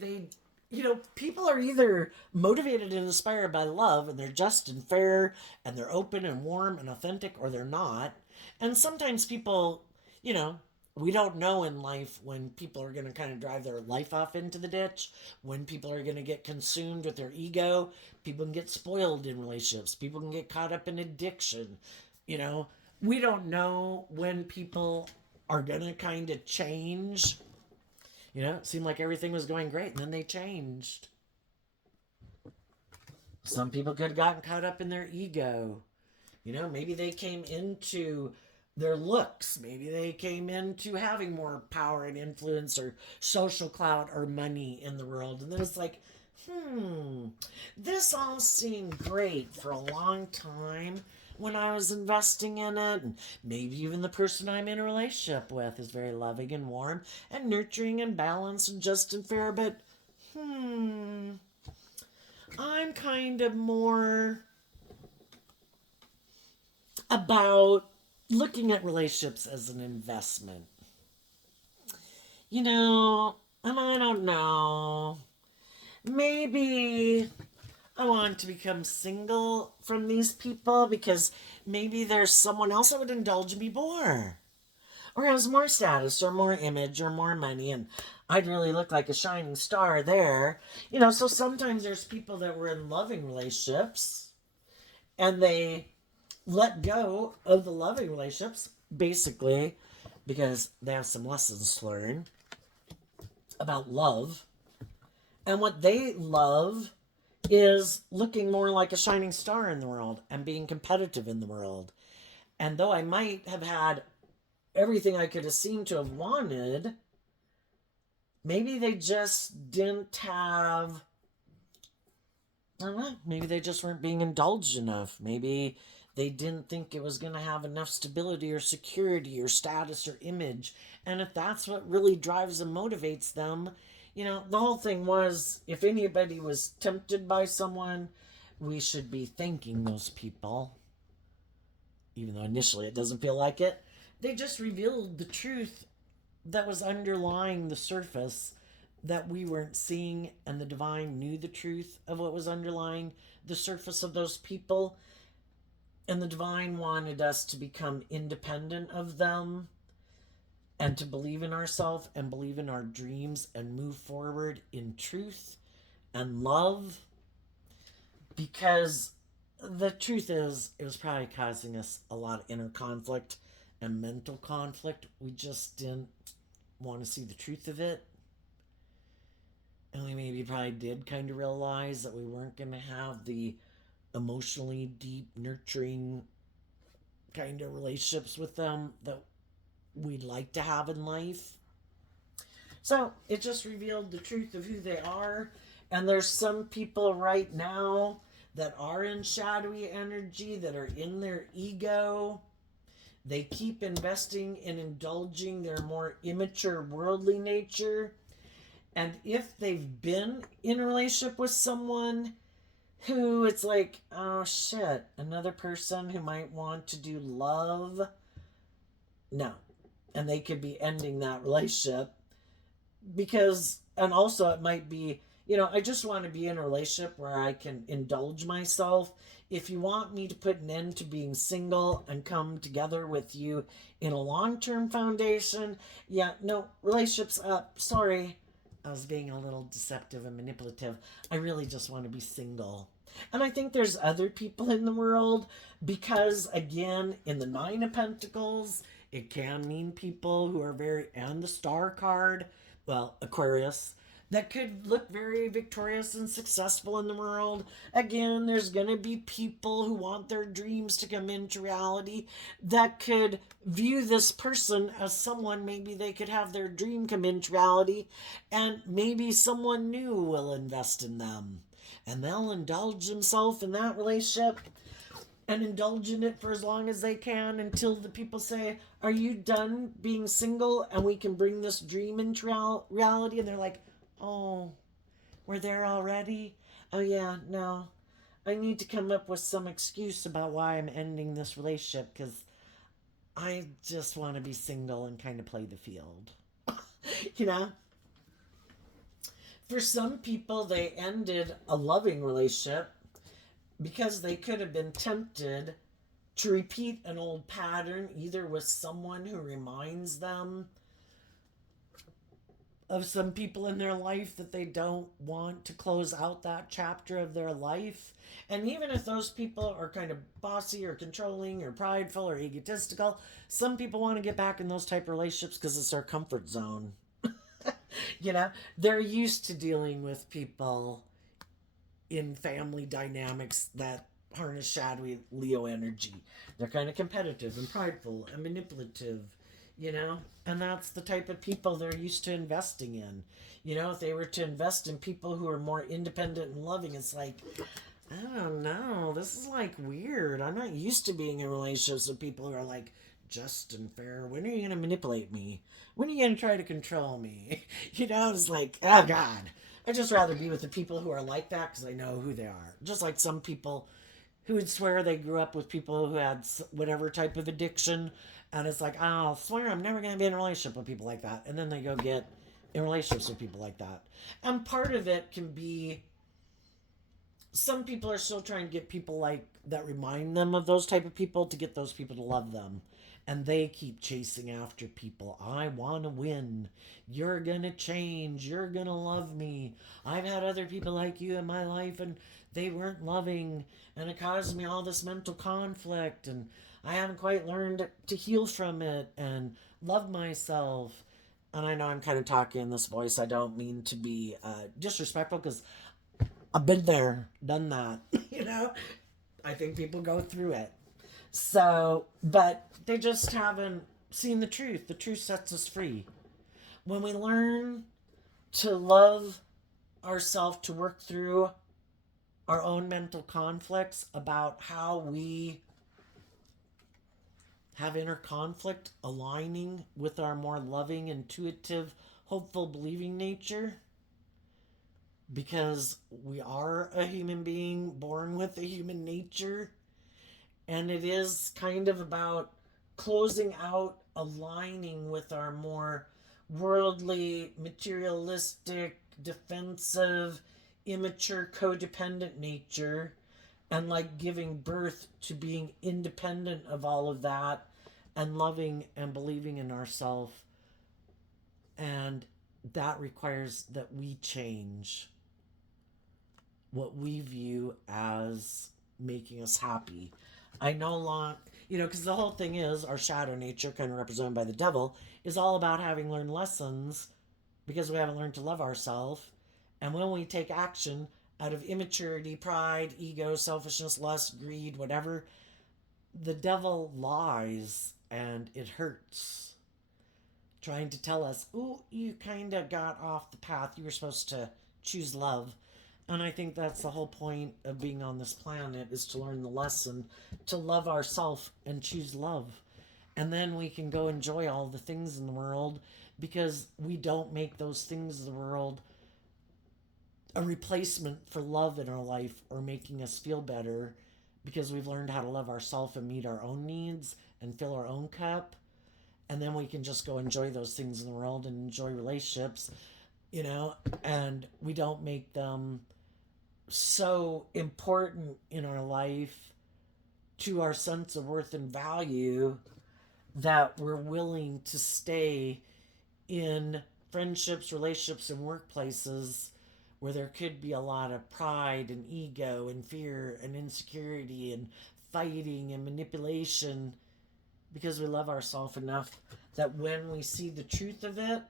people are either motivated and inspired by love and they're just and fair and they're open and warm and authentic, or they're not. And sometimes people, you know, we don't know in life when people are going to kind of drive their life off into the ditch, when people are going to get consumed with their ego. People can get spoiled in relationships, people can get caught up in addiction. You know, we don't know when people are going to kind of change. It seemed like everything was going great and then they changed. Some people could have gotten caught up in their ego. Maybe they came into their looks. Maybe they came into having more power and influence or social clout or money in the world. And then it's like, this all seemed great for a long time when I was investing in it. And maybe even the person I'm in a relationship with is very loving and warm and nurturing and balanced and just and fair. But, I'm kind of more about looking at relationships as an investment. And I don't know. Maybe I want to become single from these people because maybe there's someone else that would indulge me more, or has more status or more image or more money, and I'd really look like a shining star there. So sometimes there's people that were in loving relationships and they let go of the loving relationships basically because they have some lessons to learn about love. And what they love is looking more like a shining star in the world and being competitive in the world. And though I might have had everything I could have seemed to have wanted, maybe they just didn't have, I don't know, maybe they just weren't being indulged enough. Maybe they didn't think it was going to have enough stability or security or status or image. And if that's what really drives and motivates them, the whole thing was, if anybody was tempted by someone, we should be thanking those people. Even though initially it doesn't feel like it. They just revealed the truth that was underlying the surface that we weren't seeing, and the divine knew the truth of what was underlying the surface of those people. And the divine wanted us to become independent of them and to believe in ourselves and believe in our dreams and move forward in truth and love. Because the truth is, it was probably causing us a lot of inner conflict and mental conflict. We just didn't want to see the truth of it. And we maybe probably did kind of realize that we weren't going to have the emotionally deep, nurturing kind of relationships with them that we'd like to have in life. So it just revealed the truth of who they are. And there's some people right now that are in shadowy energy, that are in their ego. They keep investing in indulging their more immature worldly nature. And if they've been in a relationship with someone who it's like, oh shit, another person who might want to do love, no. And they could be ending that relationship because, and also it might be, I just want to be in a relationship where I can indulge myself. If you want me to put an end to being single and come together with you in a long-term foundation, no, relationship's up. Sorry, I was being a little deceptive and manipulative. I really just want to be single. And I think there's other people in the world because, again, in the Nine of Pentacles, it can mean people who are and the Star card, well, Aquarius, that could look very victorious and successful in the world. Again, there's going to be people who want their dreams to come into reality that could view this person as someone maybe they could have their dream come into reality, and maybe someone new will invest in them. And they'll indulge themselves in that relationship and indulge in it for as long as they can until the people say, "Are you done being single and we can bring this dream into reality?" And they're like, "Oh, we're there already? Oh, yeah, no. I need to come up with some excuse about why I'm ending this relationship because I just want to be single and kind of play the field." you know? For some people, they ended a loving relationship because they could have been tempted to repeat an old pattern, either with someone who reminds them of some people in their life that they don't want to close out that chapter of their life. And even if those people are kind of bossy or controlling or prideful or egotistical, some people want to get back in those type of relationships because it's their comfort zone. They're used to dealing with people in family dynamics that harness shadowy Leo energy. They're kind of competitive and prideful and manipulative, and that's the type of people they're used to investing in. If they were to invest in people who are more independent and loving, it's like, I don't know, this is like weird. I'm not used to being in relationships with people who are like just and fair. When are you going to manipulate me? When are you going to try to control me? It's like, oh God. I'd just rather be with the people who are like that because I know who they are. Just like some people who would swear they grew up with people who had whatever type of addiction. And it's like, oh, I'll swear I'm never going to be in a relationship with people like that. And then they go get in relationships with people like that. And part of it can be some people are still trying to get people like that remind them of those type of people to get those people to love them. And they keep chasing after people. I want to win. You're going to change. You're going to love me. I've had other people like you in my life and they weren't loving. And it caused me all this mental conflict. And I haven't quite learned to heal from it and love myself. And I know I'm kind of talking in this voice. I don't mean to be disrespectful because I've been there, done that. I think people go through it. So, but they just haven't seen the truth. The truth sets us free. When we learn to love ourselves, to work through our own mental conflicts about how we have inner conflict aligning with our more loving, intuitive, hopeful, believing nature, because we are a human being born with a human nature. And it is kind of about closing out, aligning with our more worldly, materialistic, defensive, immature, codependent nature, and like giving birth to being independent of all of that and loving and believing in ourselves. And that requires that we change what we view as making us happy. I no longer, because the whole thing is our shadow nature, kind of represented by the devil, is all about having learned lessons because we haven't learned to love ourselves. And when we take action out of immaturity, pride, ego, selfishness, lust, greed, whatever, the devil lies and it hurts. Trying to tell us, ooh, you kind of got off the path. You were supposed to choose love. And I think that's the whole point of being on this planet, is to learn the lesson to love ourselves and choose love. And then we can go enjoy all the things in the world because we don't make those things in the world a replacement for love in our life or making us feel better, because we've learned how to love ourselves and meet our own needs and fill our own cup. And then we can just go enjoy those things in the world and enjoy relationships, and we don't make them so important in our life to our sense of worth and value that we're willing to stay in friendships, relationships, and workplaces where there could be a lot of pride and ego and fear and insecurity and fighting and manipulation, because we love ourselves enough that when we see the truth of it,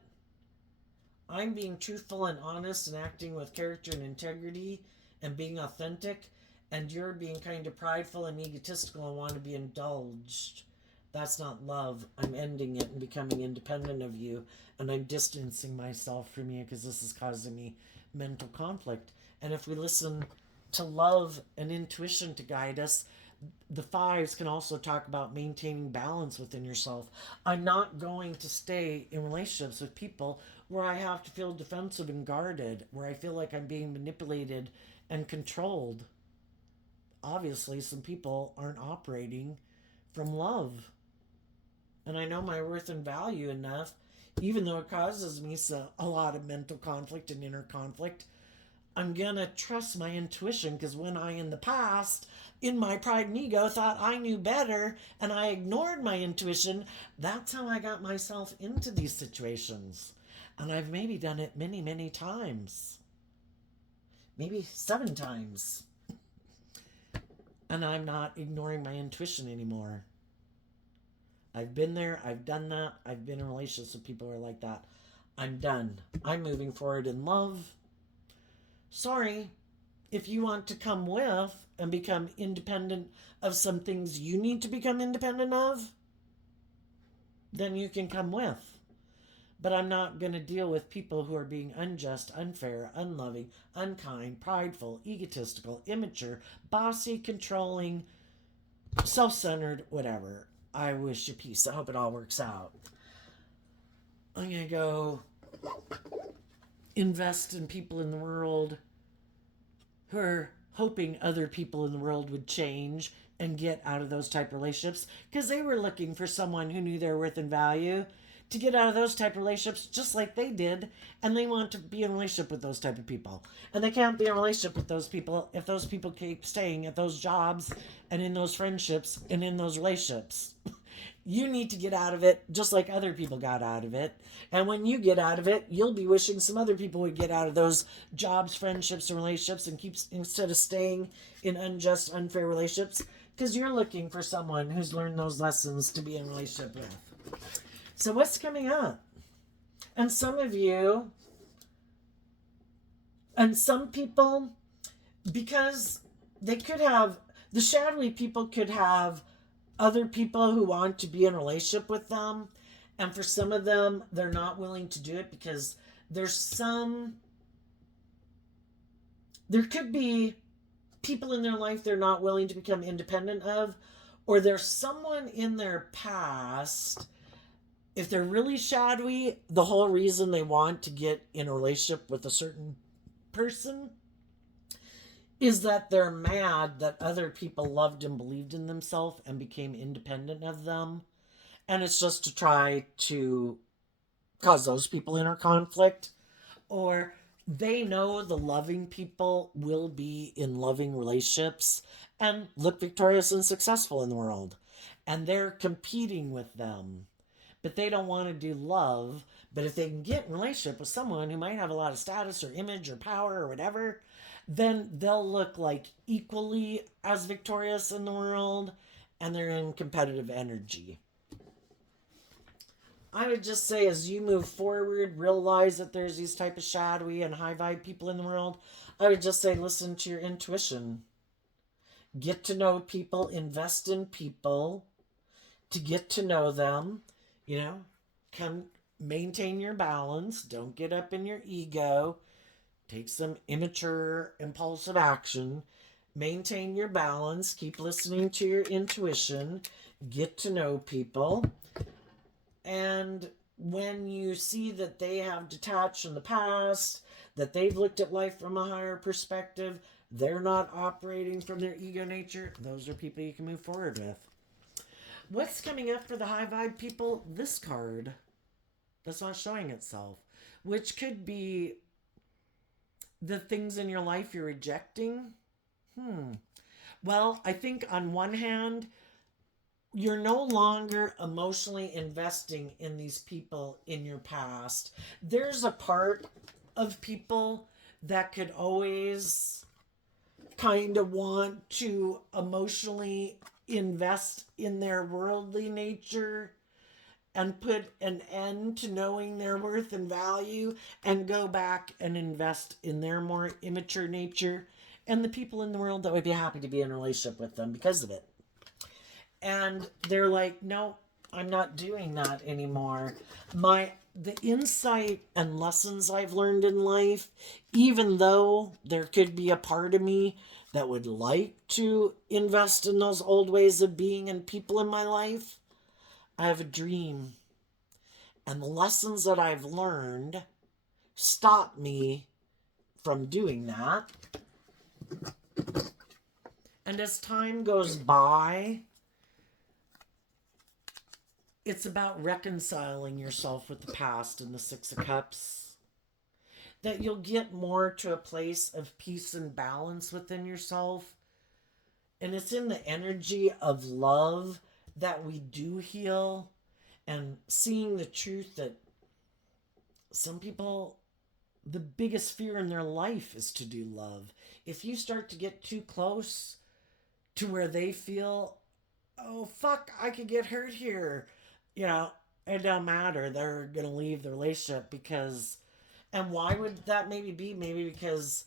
I'm being truthful and honest and acting with character and integrity and being authentic, and you're being kind of prideful and egotistical and want to be indulged. That's not love. I'm ending it and becoming independent of you, and I'm distancing myself from you because this is causing me mental conflict. And if we listen to love and intuition to guide us, the fives can also talk about maintaining balance within yourself. I'm not going to stay in relationships with people where I have to feel defensive and guarded, where I feel like I'm being manipulated and controlled. Obviously, some people aren't operating from love. And I know my worth and value enough, even though it causes me a lot of mental conflict and inner conflict. I'm gonna trust my intuition because when I, in the past, in my pride and ego, thought I knew better and I ignored my intuition, that's how I got myself into these situations. And I've maybe done it many, many times. Maybe 7 times. And I'm not ignoring my intuition anymore. I've been there, I've done that, I've been in relationships with people who are like that. I'm done. I'm moving forward in love. Sorry, if you want to come with and become independent of some things you need to become independent of, then you can come with. But I'm not going to deal with people who are being unjust, unfair, unloving, unkind, prideful, egotistical, immature, bossy, controlling, self centered, whatever. I wish you peace. I hope it all works out. I'm going to go invest in people in the world who are hoping other people in the world would change and get out of those type of relationships because they were looking for someone who knew their worth and value to get out of those type of relationships just like they did, and they want to be in a relationship with those type of people, and they can't be in a relationship with those people if those people keep staying at those jobs and in those friendships and in those relationships. You need to get out of it just like other people got out of it. And when you get out of it, you'll be wishing some other people would get out of those jobs, friendships, and relationships and keep instead of staying in unjust, unfair relationships because you're looking for someone who's learned those lessons to be in a relationship with. So what's coming up? And some of you and some people, because they could have, the shadowy people could have other people who want to be in a relationship with them, and for some of them they're not willing to do it because there could be people in their life they're not willing to become independent of, or there's someone in their past. If they're really shadowy, the whole reason they want to get in a relationship with a certain person is that they're mad that other people loved and believed in themselves and became independent of them. And it's just to try to cause those people inner conflict. Or they know the loving people will be in loving relationships and look victorious and successful in the world. And they're competing with them. But they don't want to do love. But if they can get in a relationship with someone who might have a lot of status or image or power or whatever, then they'll look like equally as victorious in the world, and they're in competitive energy. I would just say as you move forward, realize that there's these type of shadowy and high vibe people in the world. I would just say listen to your intuition. Get to know people, invest in people to get to know them. You know, come maintain your balance. Don't get up in your ego. Take some immature, impulsive action. Maintain your balance. Keep listening to your intuition. Get to know people. And when you see that they have detached in the past, that they've looked at life from a higher perspective, they're not operating from their ego nature, those are people you can move forward with. What's coming up for the high vibe people? This card that's not showing itself, which could be the things in your life you're rejecting. Well, I think on one hand, you're no longer emotionally investing in these people in your past. There's a part of people that could always kind of want to emotionally invest in their worldly nature and put an end to knowing their worth and value and go back and invest in their more immature nature and the people in the world that would be happy to be in a relationship with them because of it. And they're like, no, I'm not doing that anymore. The insight and lessons I've learned in life, even though there could be a part of me that would like to invest in those old ways of being and people in my life, I have a dream. And the lessons that I've learned stop me from doing that. And as time goes by, it's about reconciling yourself with the past and the Six of Cups. That you'll get more to a place of peace and balance within yourself. And it's in the energy of love that we do heal, and seeing the truth that some people, the biggest fear in their life is to do love. If you start to get too close to where they feel, oh, fuck, I could get hurt here, you know, it don't matter. They're going to leave the relationship because, and why would that maybe be? Maybe because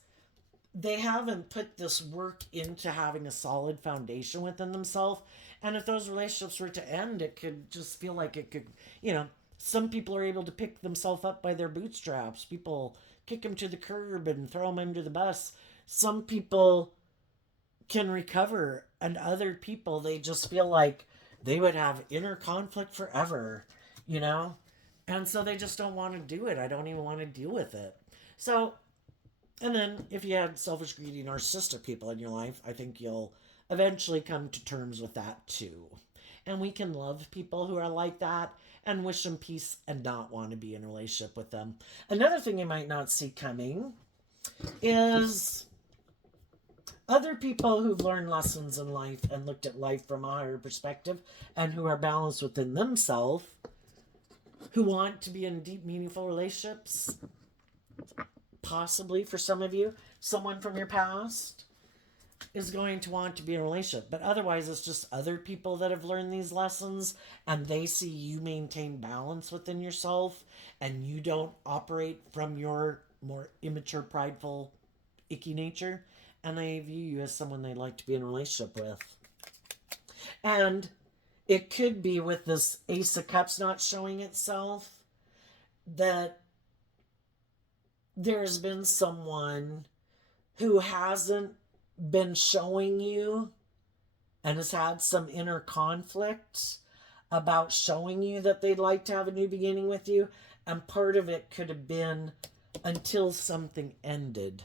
they haven't put this work into having a solid foundation within themselves. And if those relationships were to end, it could just feel like it could, you know, some people are able to pick themselves up by their bootstraps. People kick them to the curb and throw them under the bus. Some people can recover, and other people, they just feel like they would have inner conflict forever, you know? And so they just don't want to do it. I don't even want to deal with it. So, and then if you had selfish, greedy, narcissistic people in your life, I think you'll eventually come to terms with that too. And we can love people who are like that and wish them peace and not want to be in a relationship with them. Another thing you might not see coming is other people who've learned lessons in life and looked at life from a higher perspective and who are balanced within themselves, who want to be in deep, meaningful relationships. Possibly for some of you, someone from your past is going to want to be in a relationship. But otherwise, it's just other people that have learned these lessons and they see you maintain balance within yourself and you don't operate from your more immature, prideful, icky nature. And they view you as someone they'd like to be in a relationship with. And it could be with this Ace of Cups not showing itself that there's been someone who hasn't been showing you and has had some inner conflict about showing you that they'd like to have a new beginning with you. And part of it could have been until something ended.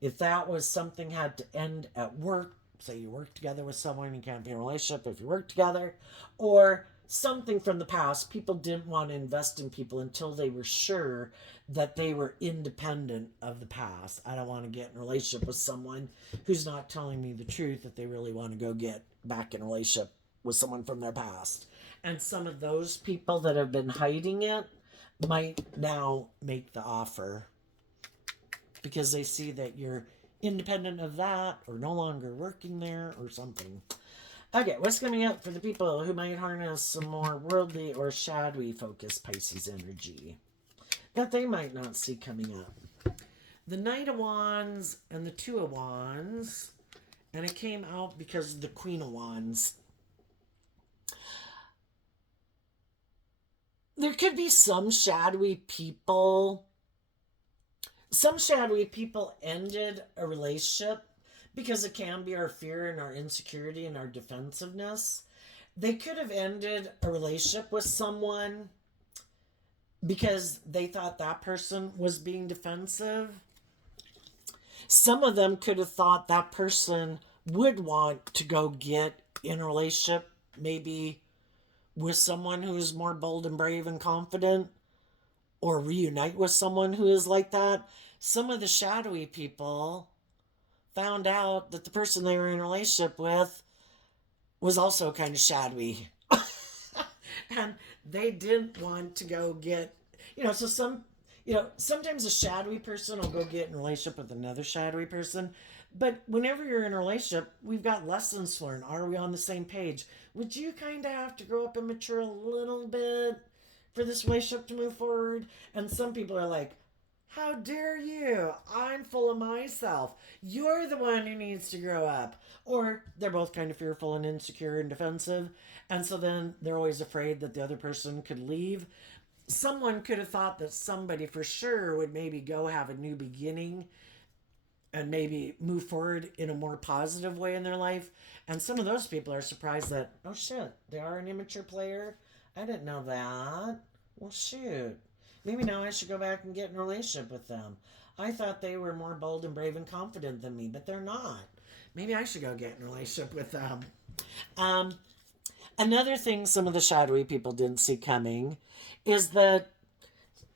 If that was something had to end at work, say you work together with someone, you can't be in a relationship if you work together, or something from the past, people didn't want to invest in people until they were sure that they were independent of the past. I don't want to get in a relationship with someone who's not telling me the truth that they really want to go get back in a relationship with someone from their past. And some of those people that have been hiding it might now make the offer because they see that you're independent of that or no longer working there or something. Okay, what's coming up for the people who might harness some more worldly or shadowy focused Pisces energy that they might not see coming up? The Knight of Wands and the Two of Wands, and it came out because of the Queen of Wands. There could be some shadowy people. Some shadowy people ended a relationship because it can be our fear and our insecurity and our defensiveness. They could have ended a relationship with someone because they thought that person was being defensive. Some of them could have thought that person would want to go get in a relationship, maybe with someone who is more bold and brave and confident, or reunite with someone who is like that. Some of the shadowy people found out that the person they were in a relationship with was also kind of shadowy. And they didn't want to go get, so sometimes a shadowy person will go get in a relationship with another shadowy person. But whenever you're in a relationship, we've got lessons to learn. Are we on the same page? Would you kind of have to grow up and mature a little bit for this relationship to move forward. And some people are like, how dare you? I'm full of myself. You're the one who needs to grow up. Or they're both kind of fearful and insecure and defensive. And so then they're always afraid that the other person could leave. Someone could have thought that somebody for sure would maybe go have a new beginning and maybe move forward in a more positive way in their life. And some of those people are surprised that, oh shit, they are an immature player. I didn't know that. Well, shoot. Maybe now I should go back and get in a relationship with them. I thought they were more bold and brave and confident than me, but they're not. Maybe I should go get in a relationship with them. Um, Another thing some of the shadowy people didn't see coming is that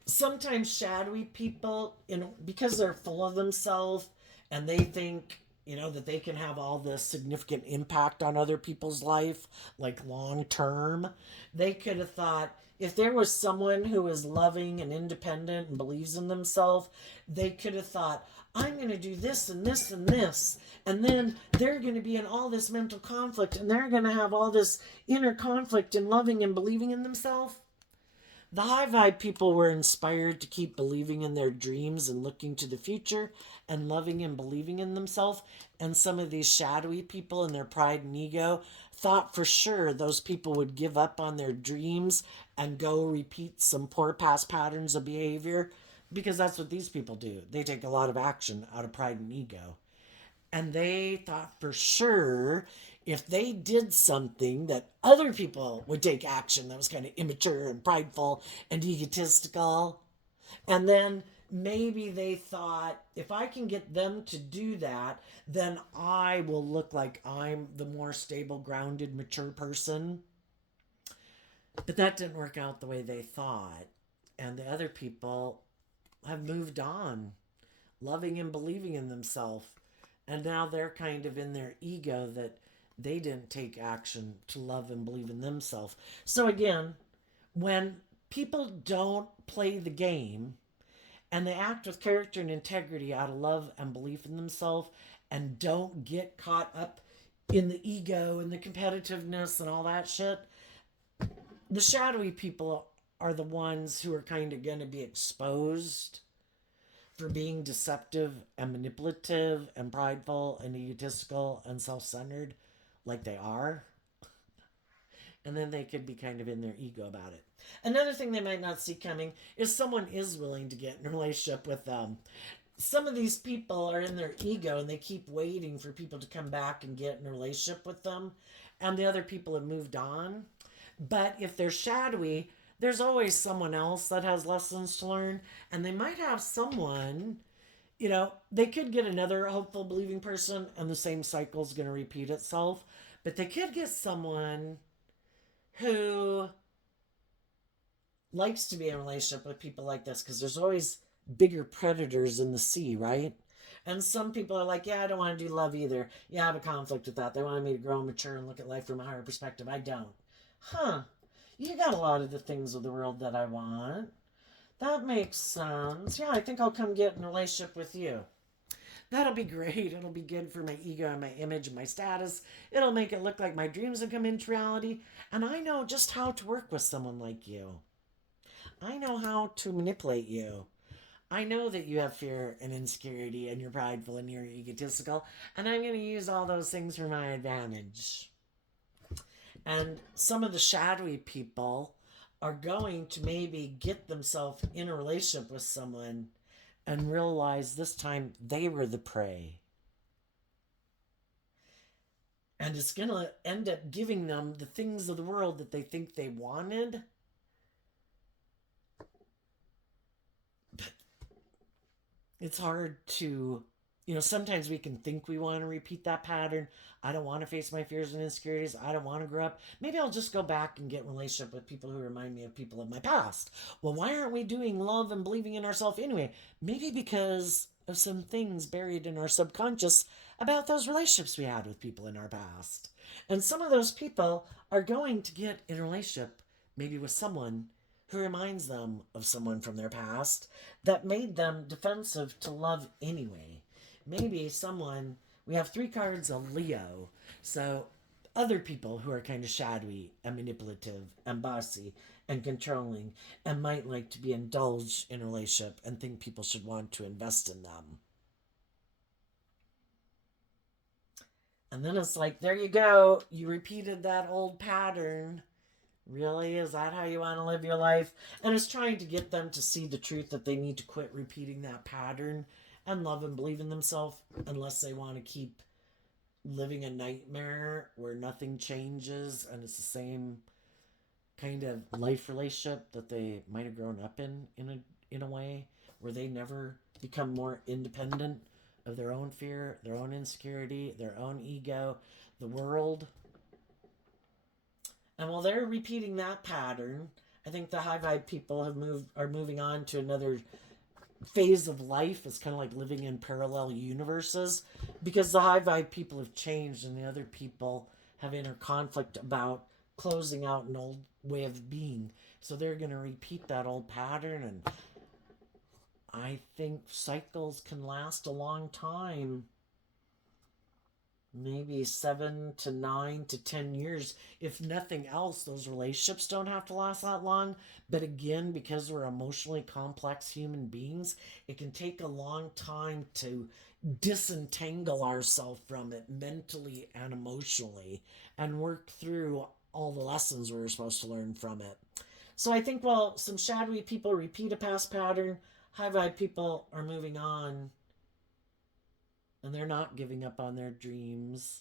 sometimes shadowy people, because they're full of themselves and they think, that they can have all this significant impact on other people's life, like long term, they could have thought if there was someone who is loving and independent and believes in themselves, they could have thought, I'm going to do this and this and this. And then they're going to be in all this mental conflict and they're going to have all this inner conflict in loving and believing in themselves. The high vibe people were inspired to keep believing in their dreams and looking to the future and loving and believing in themselves. And some of these shadowy people in their pride and ego thought for sure those people would give up on their dreams and go repeat some poor past patterns of behavior, because that's what these people do. They take a lot of action out of pride and ego. And they thought for sure if they did something that other people would take action that was kind of immature and prideful and egotistical. And then maybe they thought, if I can get them to do that, then I will look like I'm the more stable, grounded, mature person. But that didn't work out the way they thought. And the other people have moved on, loving and believing in themselves. And now they're kind of in their ego that they didn't take action to love and believe in themselves. So again, when people don't play the game and they act with character and integrity out of love and belief in themselves and don't get caught up in the ego and the competitiveness and all that shit, the shadowy people are the ones who are kind of going to be exposed for being deceptive and manipulative and prideful and egotistical and self-centered like they are. And then they could be kind of in their ego about it. Another thing they might not see coming is someone is willing to get in a relationship with them. Some of these people are in their ego and they keep waiting for people to come back and get in a relationship with them. And the other people have moved on. But if they're shadowy, there's always someone else that has lessons to learn. And they might have someone, they could get another hopeful, believing person and the same cycle is going to repeat itself. But they could get someone who likes to be in a relationship with people like this, because there's always bigger predators in the sea, right? And some people are like, yeah, I don't want to do love either. Yeah, I have a conflict with that. They wanted me to grow and mature and look at life from a higher perspective. I don't. Huh. You got a lot of the things of the world that I want. That makes sense. Yeah, I think I'll come get in a relationship with you. That'll be great. It'll be good for my ego and my image and my status. It'll make it look like my dreams have come into reality. And I know just how to work with someone like you. I know how to manipulate you. I know that you have fear and insecurity and you're prideful and you're egotistical. And I'm going to use all those things for my advantage. And some of the shadowy people are going to maybe get themselves in a relationship with someone and realize this time they were the prey. And it's going to end up giving them the things of the world that they think they wanted. But it's hard to, sometimes we can think we want to repeat that pattern. I don't want to face my fears and insecurities. I don't want to grow up. Maybe I'll just go back and get in a relationship with people who remind me of people of my past. Well, why aren't we doing love and believing in ourselves anyway? Maybe because of some things buried in our subconscious about those relationships we had with people in our past. And some of those people are going to get in a relationship, maybe with someone who reminds them of someone from their past that made them defensive to love anyway. Maybe someone, we have 3 cards of Leo. So other people who are kind of shadowy and manipulative and bossy and controlling and might like to be indulged in a relationship and think people should want to invest in them. And then it's like, there you go. You repeated that old pattern. Really? Is that how you want to live your life? And it's trying to get them to see the truth that they need to quit repeating that pattern and love and believe in themselves, unless they want to keep living a nightmare where nothing changes and it's the same kind of life relationship that they might have grown up in a way where they never become more independent of their own fear, their own insecurity, their own ego, the world. And while they're repeating that pattern, I think the high vibe people are moving on to another phase of life. It's kind of like living in parallel universes, because the high vibe people have changed and the other people have inner conflict about closing out an old way of being. So they're going to repeat that old pattern, and I think cycles can last a long time. Maybe 7 to 9 to 10 years. If nothing else, those relationships don't have to last that long. But again, because we're emotionally complex human beings, it can take a long time to disentangle ourselves from it mentally and emotionally and work through all the lessons we're supposed to learn from it. So I think while some shadowy people repeat a past pattern, high vibe people are moving on and they're not giving up on their dreams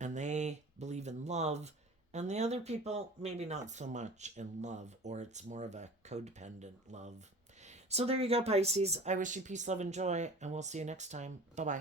and they believe in love, and the other people maybe not so much in love, or it's more of a codependent love. So there you go, Pisces. I wish you peace, love, and joy, and we'll see you next time. Bye bye.